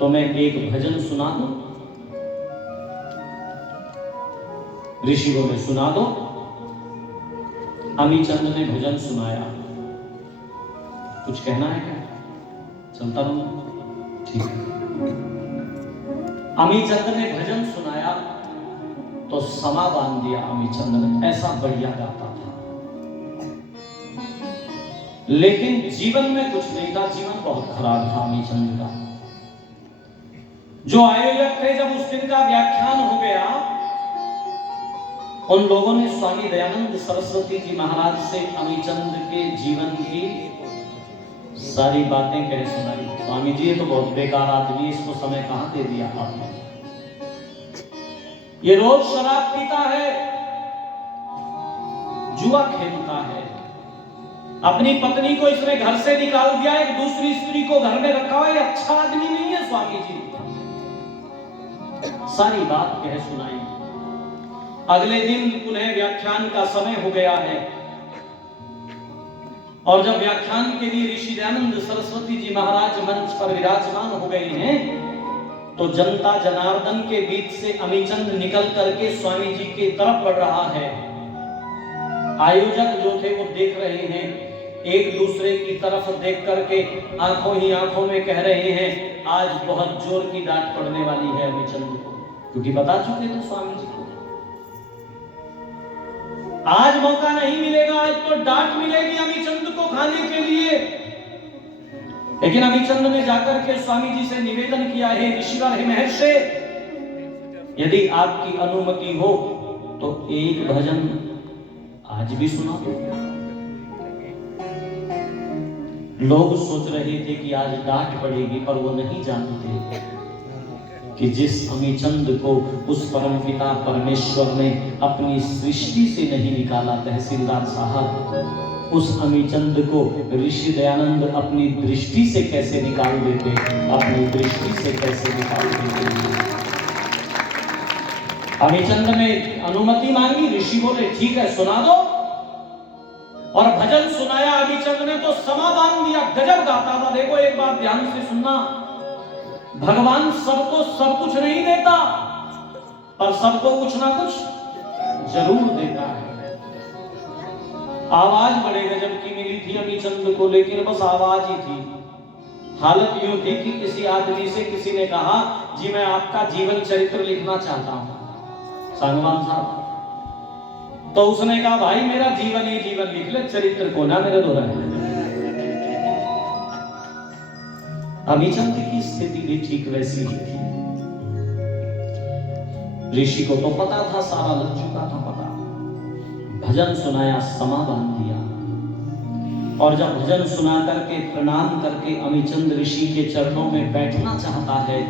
तो मैं एक भजन सुना दूं। ऋषि बोले सुना दो। अमीचंद ने भजन सुनाया। कुछ कहना है क्या? चलता रहूं? ठीक है। अमीचंद ने भजन सुनाया तो समा बांध दिया अमीचंद ने, ऐसा बढ़िया गाता था। लेकिन जीवन में कुछ नहीं था, जीवन बहुत खराब था अमीचंद का। जो आयोजक थे, जब उस दिन का व्याख्यान हो गया, उन लोगों ने स्वामी दयानंद सरस्वती जी महाराज से अमीचंद के जीवन की सारी बातें कह सुनाई। स्वामी जी ये तो बहुत बेकार आदमी, इसको समय कहां दे दिया आपने? ये रोज शराब पीता है, जुआ खेलता है, अपनी पत्नी को इसने घर से निकाल दिया, एक दूसरी स्त्री को घर में रखा हुआ, ये अच्छा आदमी नहीं है स्वामी जी। सारी बात कह सुनाई। अगले दिन पुनः व्याख्यान का समय हो गया है और जब व्याख्यान के लिए ऋषि दयानंद सरस्वती जी महाराज मंच पर विराजमान हो गए हैं तो जनता जनार्दन के बीच से अमीचंद निकल करके स्वामी जी की तरफ बढ़ रहा है। आयोजक जो थे वो देख रहे हैं, एक दूसरे की तरफ देख करके आंखों ही आंखों में कह रहे हैं आज बहुत जोर की डांट पड़ने वाली है अमीचंद को, क्योंकि बता चुके थे स्वामी जी को आज मौका नहीं मिलेगा, आज तो डांट मिलेगी अमीचंद को खाने के लिए। लेकिन अमीचंद ने जाकर के स्वामी जी से निवेदन किया, हे ऋषिवर, हे महर्षि, यदि आपकी अनुमति हो तो एक भजन आज भी सुना दो। लोग सोच रहे थे कि आज डांट पड़ेगी, पर वो नहीं जानते कि जिस अमीचंद को उस परमपिता परमेश्वर ने अपनी सृष्टि से नहीं निकाला तहसीलदार साहब, उस अमीचंद को ऋषि दयानंद अपनी दृष्टि से कैसे निकाल देते, अपनी दृष्टि से कैसे निकाल देते। अमीचंद ने अनुमति मांगी, ऋषि बोले ठीक है सुना दो, और भजन सुनाया। अमीचंद ने तो समा बांध दिया, गजब गाता था। देखो एक बात ध्यान से सुनना, भगवान सबको सब कुछ नहीं देता, पर सबको कुछ ना कुछ जरूर देता है। आवाज बड़े गजब की मिली थी अमीचंद को, लेकिन बस आवाज ही थी। हालत यूं थी कि किसी आदमी से किसी ने कहा जी मैं आपका जीवन चरित्र लिखना चाहता हूं। सांगवान साहब तो उसने कहा भाई मेरा जीवन ही जीवन लिख ले, चरित्र को ना मेरे दोहराए। अमीचंद की स्थिति भी ठीक वैसी ही थी। ऋषि को तो पता था, सारा लग चुका था पता। भजन सुनाया, समा बांध दिया, और जब भजन सुना करके प्रणाम करके अमीचंद ऋषि के चरणों में बैठना चाहता है,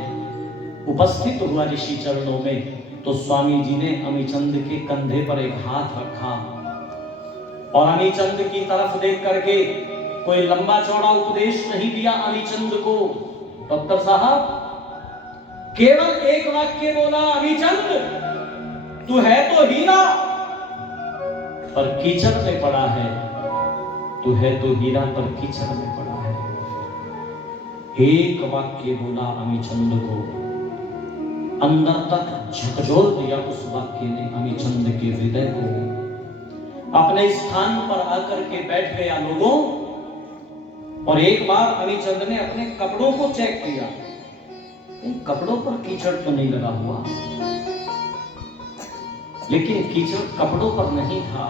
उपस्थित हुआ ऋषि चरणों में, तो स्वामी जी ने अमीचंद के कंधे पर एक हाथ रखा और अमीचंद की तरफ देख करके कोई लंबा चौड़ा उपदेश नहीं दिया अमीचंद को। डॉक्टर साहब केवल एक वाक्य बोला, अमीचंद तू है तो हीरा पर कीचड़ में पड़ा है, तू है तो हीरा पर कीचड़ में पड़ा है। एक वाक्य बोला अमीचंद को, अंदर तक झकझोर दिया उस वाक्य ने अमीचंद के हृदय को। अपने स्थान पर आकर के बैठ गया लोगों, और एक बार अमीचंद ने अपने कपड़ों को चेक किया, कपड़ों पर कीचड़ तो नहीं लगा हुआ, लेकिन कीचड़ कपड़ों पर नहीं था।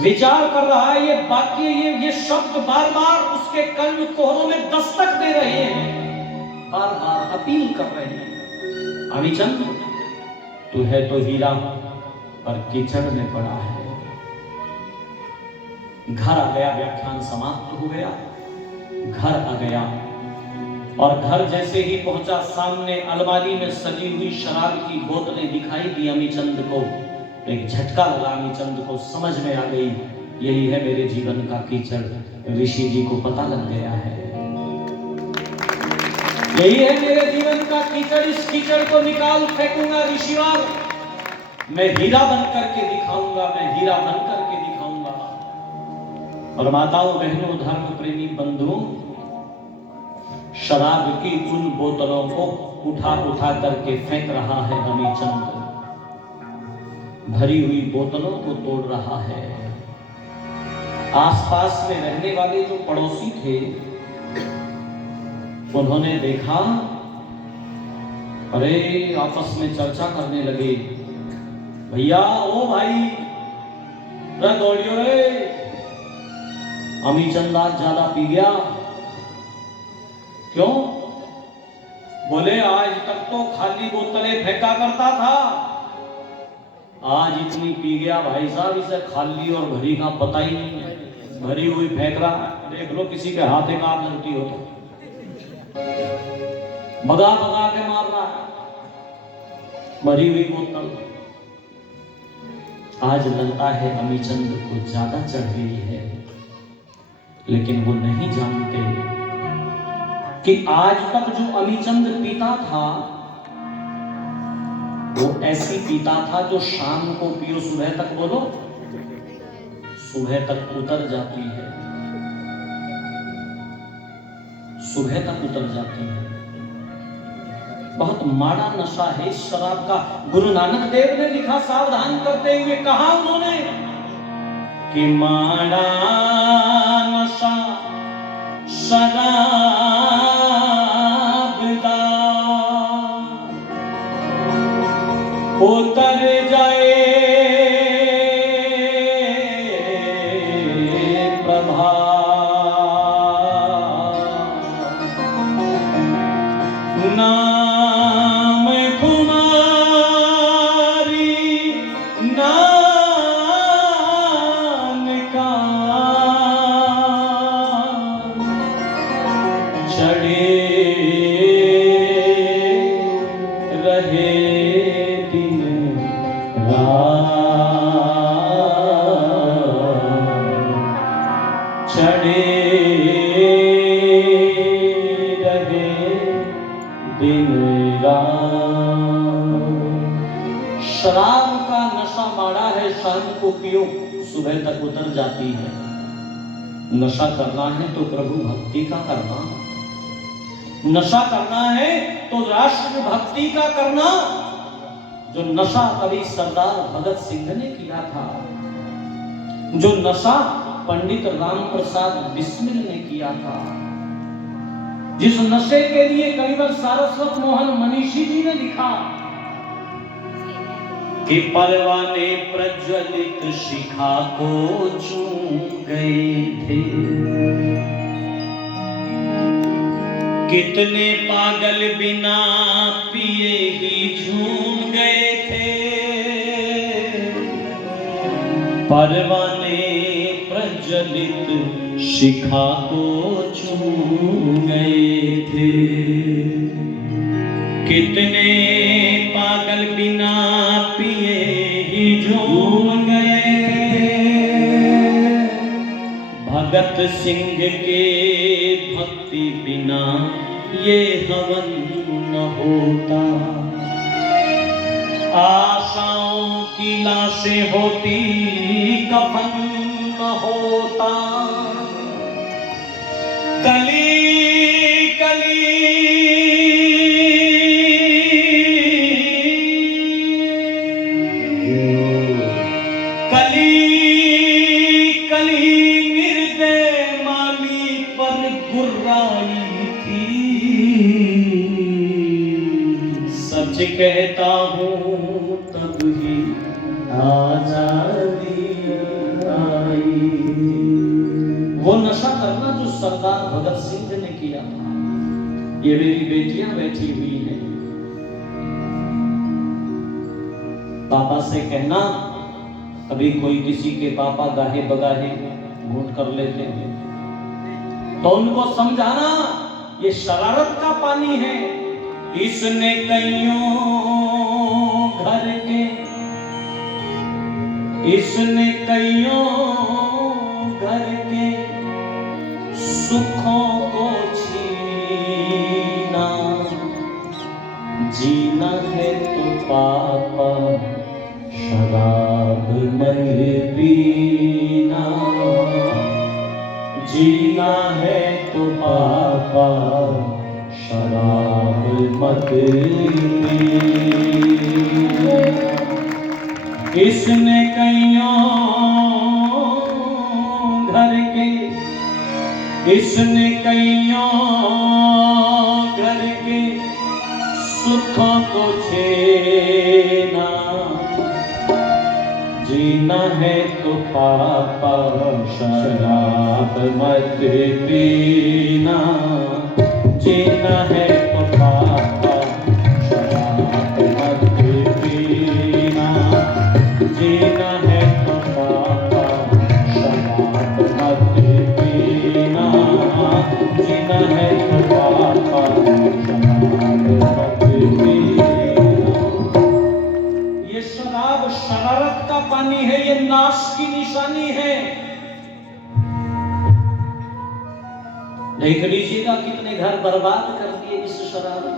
विचार कर रहा है, ये वाक्य ये शब्द बार बार उसके कर्ण कोहरों में दस्तक दे रहे हैं, बार बार अपील कर रहे हैं। अमीचंद तू है तो हीरा पर कीचड़ में पड़ा है। घर आ गया, व्याख्यान समाप्त हो गया। घर आ गया और घर जैसे ही पहुंचा, सामने अलमारी में सजी हुई शराब की बोतलें दिखाई दी अमीचंद को। एक झटका लगा अमीचंद को, समझ में आ गई यही है मेरे जीवन का कीचड़। ऋषि जी को पता लग गया है, यही है मेरे जीवन का कीचड़। इस कीचड़ को निकाल फेंकूंगा ऋषिवार, मैं हीरा बन करके दिखाऊंगा, मैं हीरा बन करके दिखाऊंगा। और माताओं बहनों धर्म प्रेमी बंधुओं, शराब की उन बोतलों को उठा उठा करके फेंक रहा है अमीचंद। भरी हुई बोतलों को तोड़ रहा है। आसपास में रहने वाले जो पड़ोसी थे, उन्होंने देखा, अरे आपस में चर्चा करने लगे, भैया ओ भाई दौड़ियो रे, अमीचंद आज ज्यादा पी गया। क्यों? बोले आज तक तो खाली बोतलें फेंका करता था, आज इतनी पी गया भाई साहब, इसे खाली और भरी का पता ही नहीं है। भरी हुई फेंक रहा है, देख लो किसी के हाथ में आग लगती हो तो भगा भगा के मार रहा है भरी हुई बोतल। आज लगता है अमीचंद को ज्यादा चढ़ गई है, लेकिन वो नहीं जानते कि आज तक जो अमीचंद पीता था वो ऐसी पीता था जो शाम को पियो सुबह तक, बोलो सुबह तक उतर जाती है, सुबह तक उतर जाती है। बहुत माड़ा नशा है इस शराब का। गुरु नानक देव ने लिखा, सावधान करते हुए कहा उन्होंने कि माड़ा नशा शराब उतर जाए प्रभा, नाम कुमारी नान का चढ़े रहे चढ़े रहे दिन रात। शराब का नशा माड़ा है, शाम को पियो सुबह तक उतर जाती है। नशा करना है तो प्रभु भक्ति का करना, नशा करना है तो राष्ट्र भक्ति का करना। जो नशा कभी सरदार भगत सिंह ने किया था, जो नशा पंडित राम प्रसाद बिस्मिल ने किया था, जिस नशे के लिए कविवर सारस्वत मोहन मनीषी जी ने लिखा कि परवाने प्रज्वलित शिखा को चूम गए थे, कितने पागल बिना पिए ही झूम गए थे, परवाने प्रज्वलित शिखा को चूम गए थे, कितने पागल बिना पिए ही झूम गए थे, भगत सिंह के भक्ति बिना ये हवन न होता, आशाओं की लाशें होती कफन न होता, कली कली कली कली मिर्दे माली पर गुर्राई थी, सच कहता हूँ तब ही आजादी आई। वो नशा करना जो सरदार भगत सिंह ने किया था, ये मेरी बेटियां बैठी हुई हैं, पापा से कहना, कभी कोई किसी के पापा गाहे बगाहे घूट कर लेते हैं तो उनको समझाना ये शरारत का पानी है, इसने कईयों घर के, इसने कईयों घर के सुखों को छीना, जीना है तो पापा शराब मत पीना, जीना है तो पापा शराब मत पीना, इसने कईयों घर के, इसने कईयों घर के सुखों को छेना, जीना है तो पापा शराब मत पीना, जीना है तो पापा शराब मत पीना, जीना है तो पापा शराब मत पीना, जीना है तो पापा शराब मत पीना। ये शराब शरारत का पानी है, ये नाश की निशानी है। देख लीजिएगा कितने घर बर्बाद कर दिए इस शराब ने।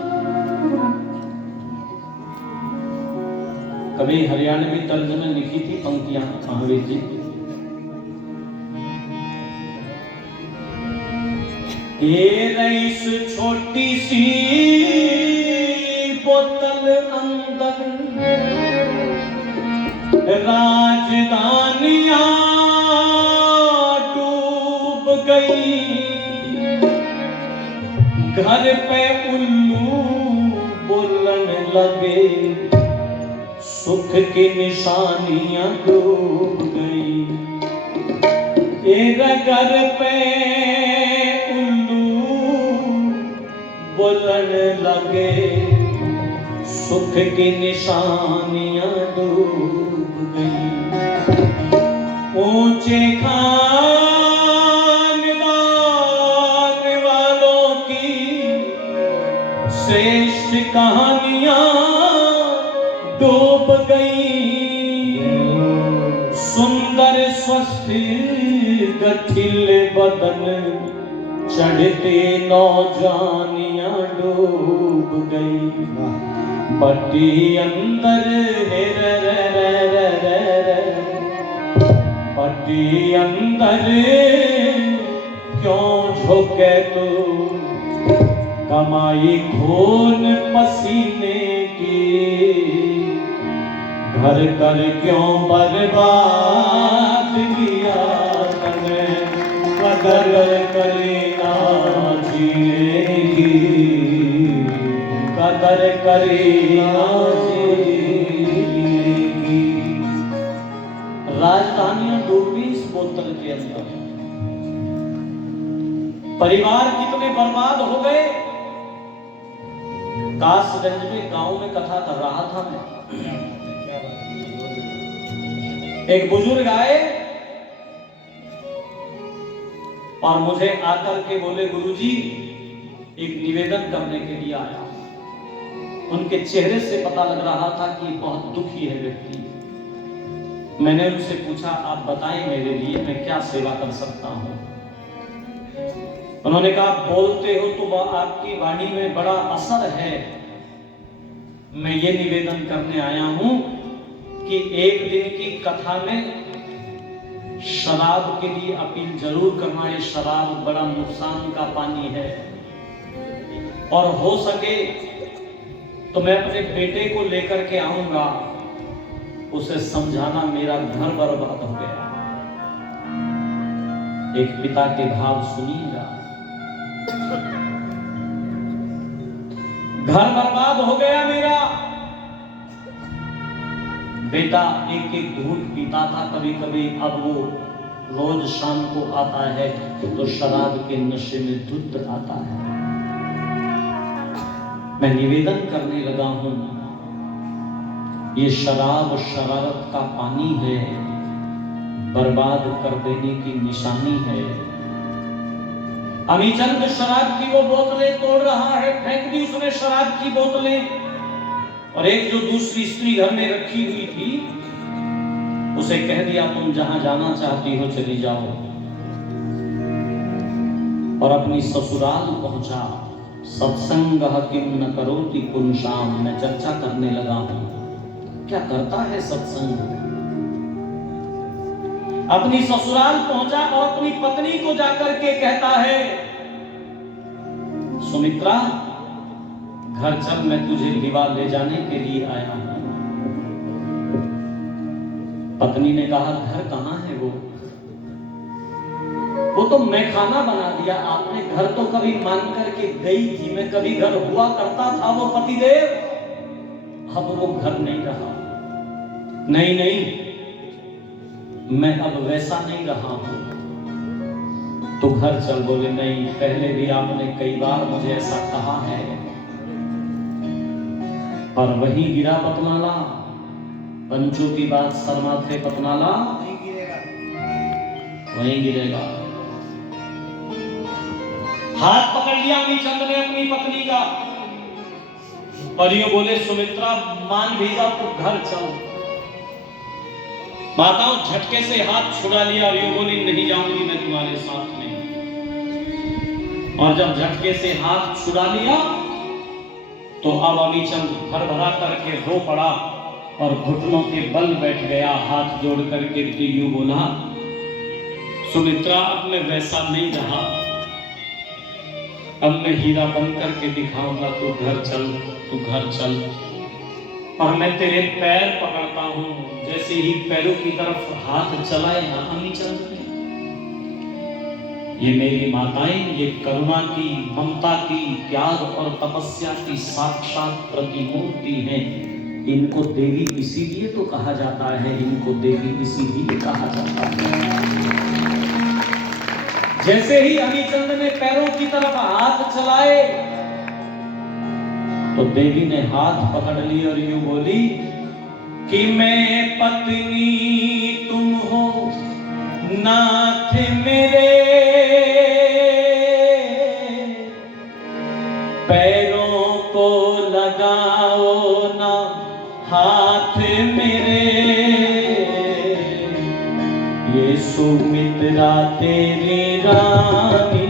कभी हरियाणवी तर्ज में लिखी थी पंक्तियां महावीर जी, ये रईस छोटी सी बोतल अंदर राजधानियां डूब गई, घर पे उल्लू बोलने लगे, सुख की निशानियां डूब गई, तेरा घर पे उल्लू बोलने लगे, सुख की निशानियां डूब गई, ऊंचे खानदान वालों की श्रेष्ठ कहानियां डूब गई, सुंदर स्वस्थ गठिल बदन चढ़ते नौजवानियां डूब गई, पट्टी अंदर है पट्टी अंदर क्यों झोंके तू, कमाई खून पसीने की, घर कर क्यों बर्बाद किया तने, कदर करे ना जिएगी। भर करेगा राजधानियां डूबी इस बोतल के अंदर। परिवार कितने बर्बाद हो गए। कासगंज में गांव में कथा कर रहा था मैं, एक बुजुर्ग आए और मुझे आकर के बोले, गुरुजी एक निवेदन करने के लिए आया। उनके चेहरे से पता लग रहा था कि बहुत दुखी है व्यक्ति। मैंने उनसे पूछा, आप बताएं मेरे लिए मैं क्या सेवा कर सकता हूं। उन्होंने कहा, बोलते हो तो आपकी वाणी में बड़ा असर है। मैं ये निवेदन करने आया हूं कि एक दिन की कथा में शराब के लिए अपील जरूर करना। ये शराब बड़ा नुकसान का पानी है और हो सके तो मैं अपने बेटे को लेकर के आऊंगा, उसे समझाना। मेरा घर बर्बाद हो गया। एक पिता के भाव सुनिएगा। घर बर्बाद हो गया मेरा। बेटा एक एक घूंट पीता था कभी कभी, अब वो रोज शाम को आता है तो शराब के नशे में धुत आता है। मैं निवेदन करने लगा हूं, ये शराब शरारत का पानी है, बर्बाद कर देने की निशानी है। अमीचंद शराब की वो बोतलें तोड़ रहा है, फेंक दी उसने शराब की बोतलें, और एक जो दूसरी स्त्री घर में रखी हुई थी उसे कह दिया, तुम जहां जाना चाहती हो चली जाओ। और अपनी ससुराल पहुंचा। सत्संग किम न करोति पुंसाम, मैं चर्चा करने लगा हूं क्या करता है सत्संग। अपनी ससुराल पहुंचा और अपनी पत्नी को जाकर के कहता है, सुमित्रा घर चल, मैं तुझे विवाह ले जाने के लिए आया हूं। पत्नी ने कहा, घर कहां है वो तो मैं खाना बना दिया आपने, घर तो कभी मान करके गई थी, मैं कभी घर हुआ करता था वो पतिदेव, अब वो घर नहीं रहा। नहीं नहीं, मैं अब वैसा नहीं रहा हूं, तो घर चल। बोले नहीं, पहले भी आपने कई बार मुझे ऐसा कहा है, पर वही गिरा पतनाला। पंचों की बात शर्मा थे, पतनाला वहीं गिरेगा। हाथ पकड़ लिया अमीचंद ने अपनी पत्नी का और यूं बोले, सुमित्रा मान भी जाओ तो घर चल। माताओं झटके से हाथ छुड़ा लिया और यूं बोली, नहीं जाऊंगी मैं तुम्हारे साथ में। और जब झटके से हाथ छुड़ा लिया तो अब अमीचंद भर भरा करके रो पड़ा और घुटनों के बल बैठ गया, हाथ जोड़ करके यूं बोला, सुमित्रा अब मैं वैसा नहीं रहा, अब मैं हीरा बन करके दिखाऊंगा, तू घर चल, तू घर चल। और मैं तेरे पैर पकड़ता हूं। जैसे ही पैरों की तरफ हाथ चलाए ना अमीचंद ने, ये मेरी माताएं, ये करुणा की, ममता की, त्याग और तपस्या की साक्षात प्रतिमूर्ति हैं। इनको देवी इसीलिए तो कहा जाता है, इनको देवी इसीलिए कहा जाता है। जैसे ही अमीचंद ने पैरों की तरफ हाथ चलाए तो देवी ने हाथ पकड़ ली और यूं बोली कि मैं पत्नी तुम हो, नाथ मेरे, पैरों को लगाओ ना हाथ मेरे, ये सुमित्रा तेरी रानी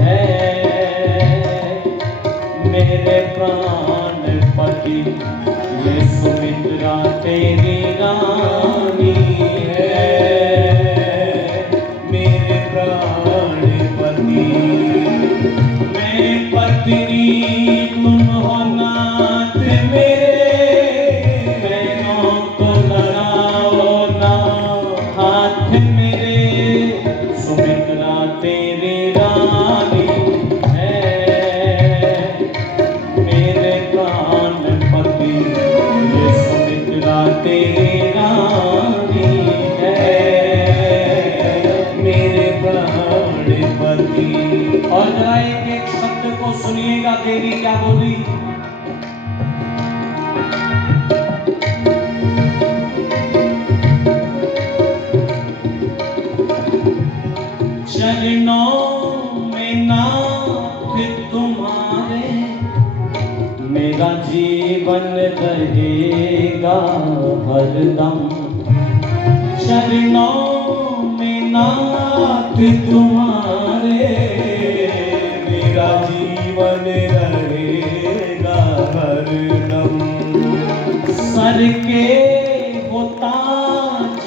है, मेरे प्राण पति, ये सुमित्रा तेरी रानी है, मेरे प्राण पति, मैं पत्नी तुम हो, नाथ मेरे, पैरों को लगाओ ना हाथ मेरे, सुमित्रा तेरी रानी है, मेरे प्राण देवी क्या बोली? चरणों में नाथ तुम्हारे मेरा जीवन रहेगा हरदम। चरणों में नाथ तुम्हारे मेरा जीवन रहेगा हरदम। सर के हो ताज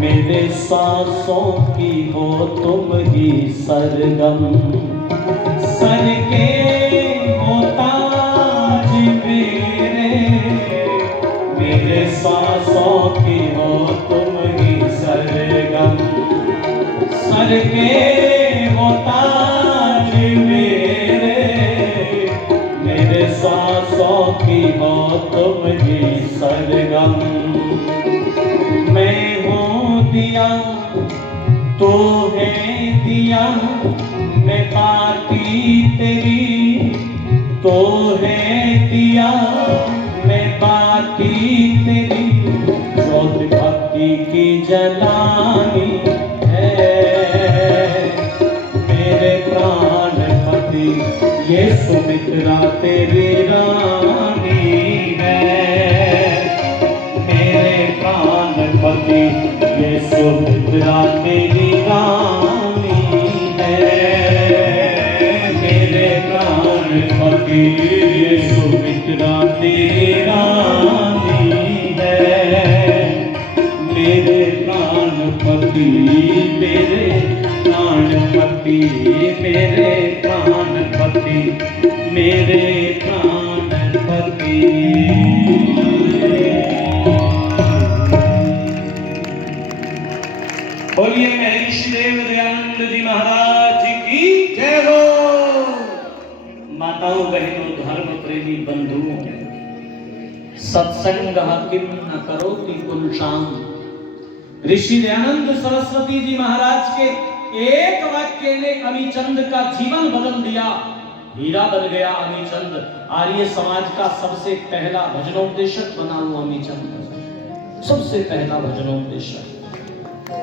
मेरे सांसों की हो तुम ही सरगम। सर के हो ताज मेरे सांसों की हो तुम ही सरगम। सर के हो ताज मेरे सांसों की हो तुम ही सरगम। मैं हूँ दिया तो है दिया, मैं बाती तेरी तो है दिया, मैं बाती तेरी। ज्योत भक्ति की जलानी है मेरे प्राणपति, ये सुमित्रा तेरी रानी है। मेरे प्राणपति ये सुमित्रा तेरी रानी है। मेरे प्राणपति ये सुमित्रा तेरी रानी है। मेरे प्राणपति मेरे प्राणपति मेरे प्राणपति मेरे प्राणपति। बोलिए महर्षि देव दयानंद जी महाराज की जय हो। माताओं बहनों धर्म प्रेमी बंधुओं, सत्संग किम न करोति पुंसाम। ऋषि दयानंद सरस्वती जी महाराज के एक वाक्य ने अमीचंद का जीवन बदल दिया। हीरा बन गया अमीचंद। आर्य समाज का सबसे पहला भजनोपदेशक बना हुआ अमीचंद, सबसे पहला भजनोपदेशक।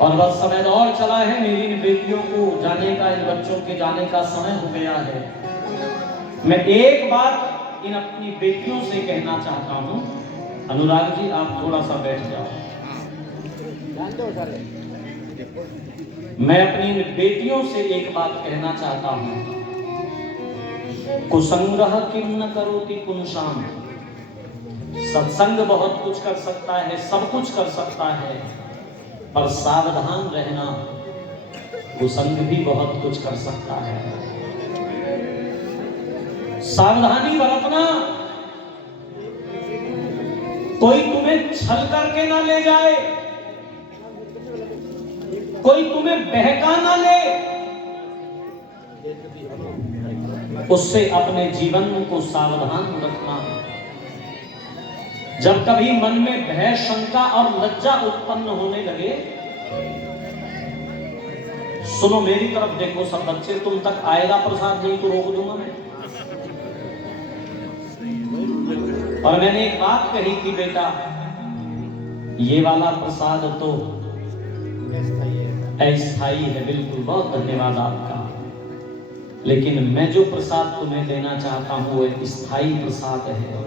और बस समय और चला है, मेरी इन बेटियों को जाने का, इन बच्चों के जाने का समय हो गया है। मैं एक बात इन अपनी बेटियों से कहना चाहता हूं। अनुराग जी आप थोड़ा सा बैठ जाओ। मैं अपनी इन बेटियों से एक बात कहना चाहता हूं। कुसंगः किम न करोति पुंसाम। सत्संग बहुत कुछ कर सकता है, सब कुछ कर सकता है, पर सावधान रहना। कुसंग भी बहुत कुछ कर सकता है, सावधानी बरतना। कोई तुम्हें छल करके ना ले जाए, कोई तुम्हें बहका ना ले, उससे अपने जीवन को सावधान रखना। जब कभी मन में भय, शंका और लज्जा उत्पन्न होने लगे, सुनो मेरी तरफ देखो सब बच्चे, तुम तक आएगा प्रसाद नहीं तो रोक दूंगा मैं। और मैंने एक बात कही कि बेटा ये वाला प्रसाद तो अस्थाई है, बिल्कुल, बहुत धन्यवाद आपका, लेकिन मैं जो प्रसाद तुम्हें देना चाहता हूं वो स्थायी प्रसाद है।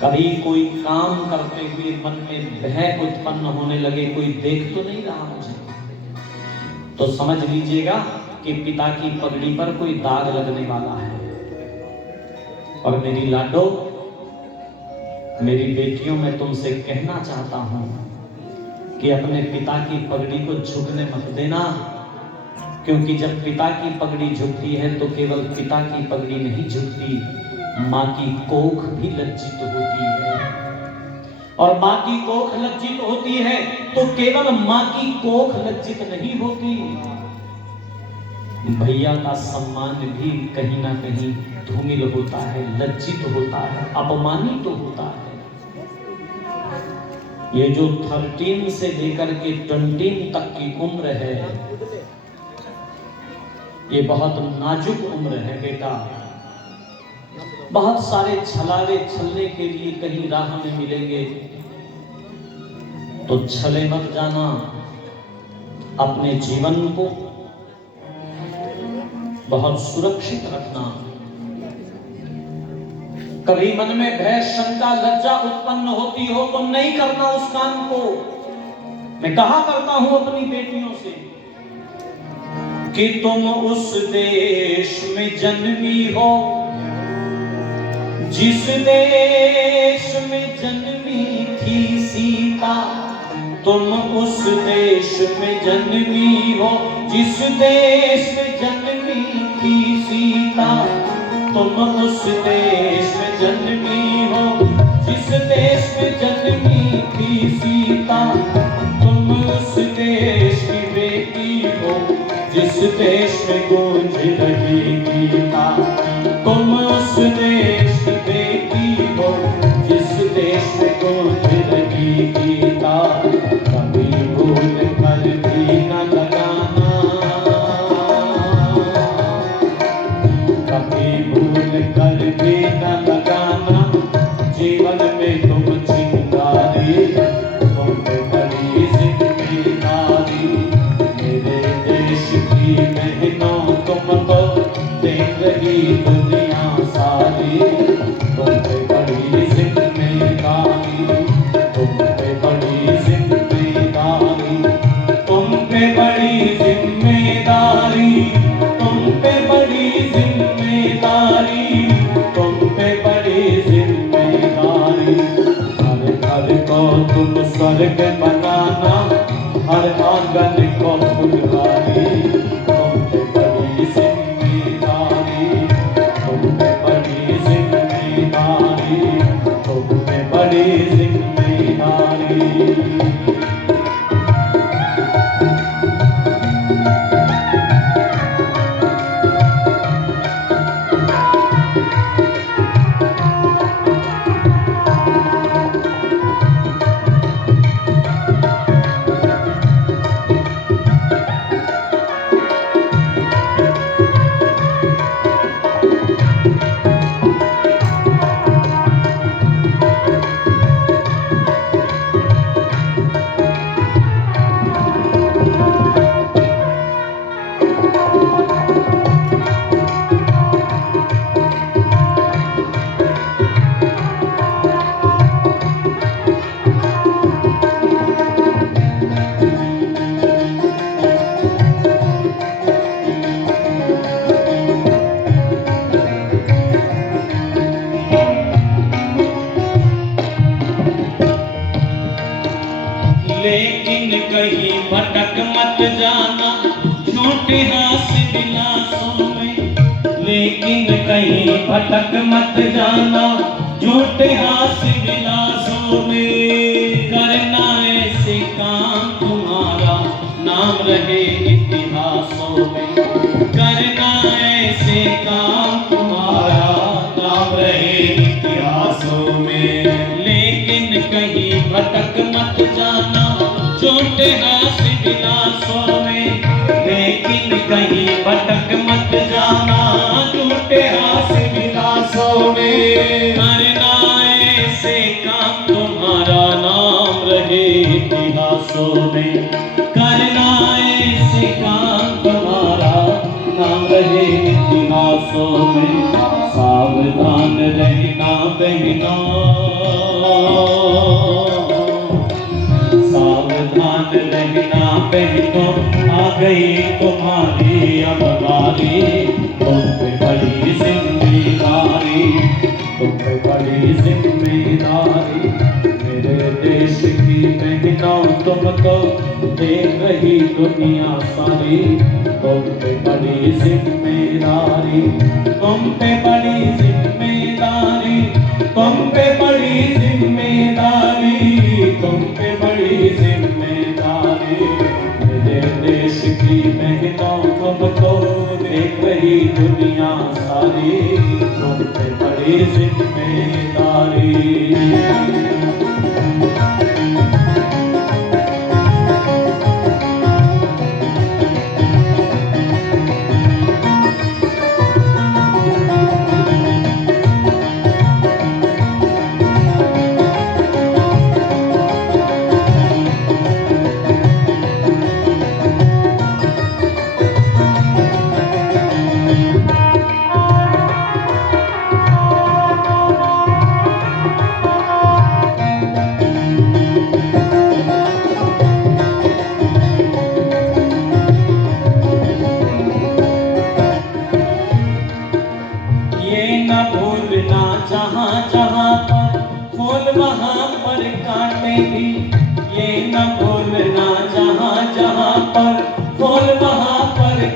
कभी कोई काम करते हुए मन में भय उत्पन्न होने लगे, कोई देख तो नहीं रहा मुझे, तो समझ लीजिएगा कि पिता की पगड़ी पर कोई दाग लगने वाला है। और मेरी लाडो, मेरी बेटियों, मैं तुमसे कहना चाहता हूं कि अपने पिता की पगड़ी को झुकने मत देना, क्योंकि जब पिता की पगड़ी झुकती है तो केवल पिता की पगड़ी नहीं झुकती, माँ की कोख भी लज्जित होती है। और माँ की कोख लज्जित होती है तो केवल माँ की कोख लज्जित नहीं होती, भैया का सम्मान भी कहीं ना कहीं धूमिल होता है, लज्जित होता है, अपमानित तो होता है। ये जो 13 से लेकर के 20 तक की उम्र है, ये बहुत नाजुक उम्र है बेटा, बहुत सारे छलावे छलने के लिए कहीं राह में मिलेंगे, तो छले मत जाना। अपने जीवन को बहुत सुरक्षित रखना। कभी मन में भय, शंका, लज्जा उत्पन्न होती हो तो नहीं करना उस काम को। मैं कहा करता हूं अपनी बेटियों से कि तुम उस देश में जन्मी हो जिस देश में जन्मी थी सीता। तुम उस देश में जन्मी हो जिस देश में जन्मी थी सीता। तुम उस देश में जन्मी हो जिस देश में जन्मी थी सीता। तुम उस देश की बेटी हो जिस देश में गूंज रही गीता। तुम उस देश की बेटी हो जिस देश में गूंज रही गीता। कभी भूल कर भी न लगाना, कभी भूल कर भी न लगाना। जीवन में तुम चिंगारी, तुम पे बड़ी जिम्मेदारी। मेरे देश की बहनों तुमको देख रही दुनिया सारी। तुम पे बड़ी जिम्मेदारी, तुम पे बड़ी जिम्मेदारी, तुम पे बड़ी जिम्मेदारी, तुम पे बड़ी जिम्मेदारी, तुम पे बड़ी जिम्मेदारी। हर घर को तुम स्वर्ग बनाना, हर आंगन को फुलवारी। तुम पे बड़ी जिम्मेदारी, तुम पे बड़ी जिम्मेदारी, तुम पे बड़ी जिम्मेदारी। लेकिन कहीं भटक मत जाना झूठे हास विलासों में। लेकिन कहीं भटक मत जाना झूठे हास विलासों में। करना ऐसे काम तुम्हारा नाम रहे इतिहासों में। करना ऐसे काम तुम्हारा नाम रहे इतिहासों में। लेकिन कहीं भटक मत जाना झूठे हास विलासों में। लेकिन कहीं भटक मत जाना झूठे हास विलासों में। करना ऐसे काम तुम्हारा नाम रहे इतिहासों में। करना ऐसे काम तुम्हारा नाम रहे इतिहासों में। सावधान रहना बहनों, सावधान रहना बहनों। आ गई तुम्हारी अब बारी। तुम पे बड़ी जिम्मेदारी, तुम पे बड़ी जिम्मेदारी। मेरे देश की बहनों तुमको देख रही दुनिया सारी। तुम पे बड़ी जिम्मेदारी, तुम पे बड़ी जिम्मेदारी, तुम पे बड़ी जिम्मेदारी, तुम पे बड़ी जिम्मेदारी। मेरे देश की बहनों तुमको देख रही दुनिया सारी। तुम पे बड़ी जिम्मेदारी।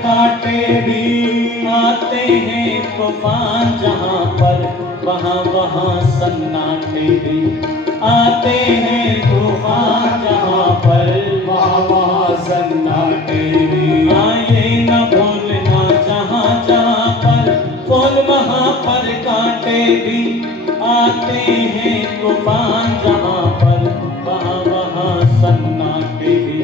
कांटे भी आते हैं तूफान जहाँ पर वहाँ सन्नाटे भी आते हैं तूफान जहाँ पर वहाँ सन्नाटे भी आए न भूलना जहाँ पर फूल वहाँ पर कांटे भी आते हैं तूफान जहाँ पर वहाँ सन्नाटे भी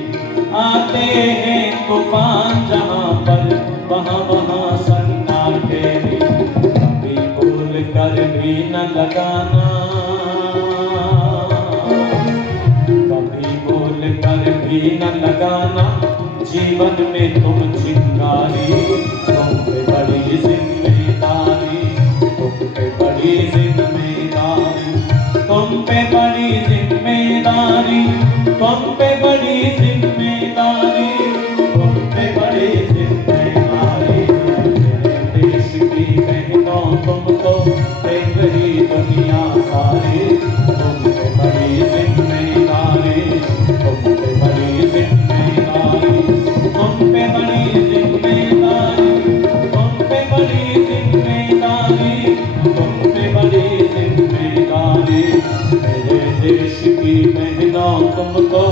आते हैं तूफान जहाँ पर वहाँ सन्नाटे भी कभी भूल कर भी न लगाना कभी भूल कर भी न लगाना जीवन में तुम चिंगारी तुम पे बड़ी जिम्मेदारी तुम पे बड़ी जिम्मेदारी तुम पे बड़ी जिम्मेदारी तुम पे बड़ी जिम्मेदारी तुम पे बड़ी जिम्मेदारी मेरे देश की बहनों तुम तो देख रही दुनिया सारी तुम पे बड़ी जिम्मेदारी तुम पे बड़ी जिम्मेदारी तुम पे बड़ी जिम्मेदारी तुम पे बड़ी जिम्मेदारी तुम पे बड़ी जिम्मेदारी मेरे देश की बहनों तुम तो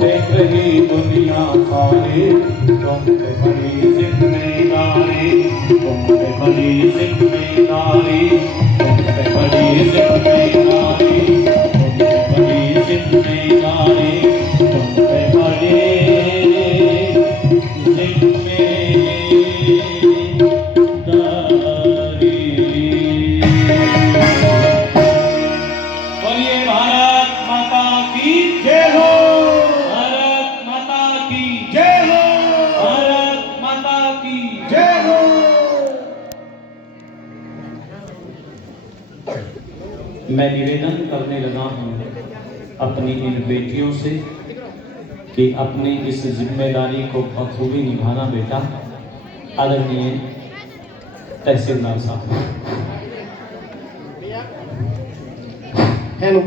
देख रही दुनिया सारी तुम पे बड़ी जिम्मेदारी तुम पे बड़ी जिम्मेदारी तुम पे बड़ी जिम्मेदारी तुम पे बड़ी जिम्मेदारी तुम पे बड़ी बोलिए भारत माता की जय हो भारत माता की जय हो भारत माता की जय हो मैं निवेदन करने लगा हूँ अपनी इन बेटियों से कि अपनी इस जिम्मेदारी को बखूबी निभाना बेटा। आदरणीय तहसीलदार साहब। हेलो।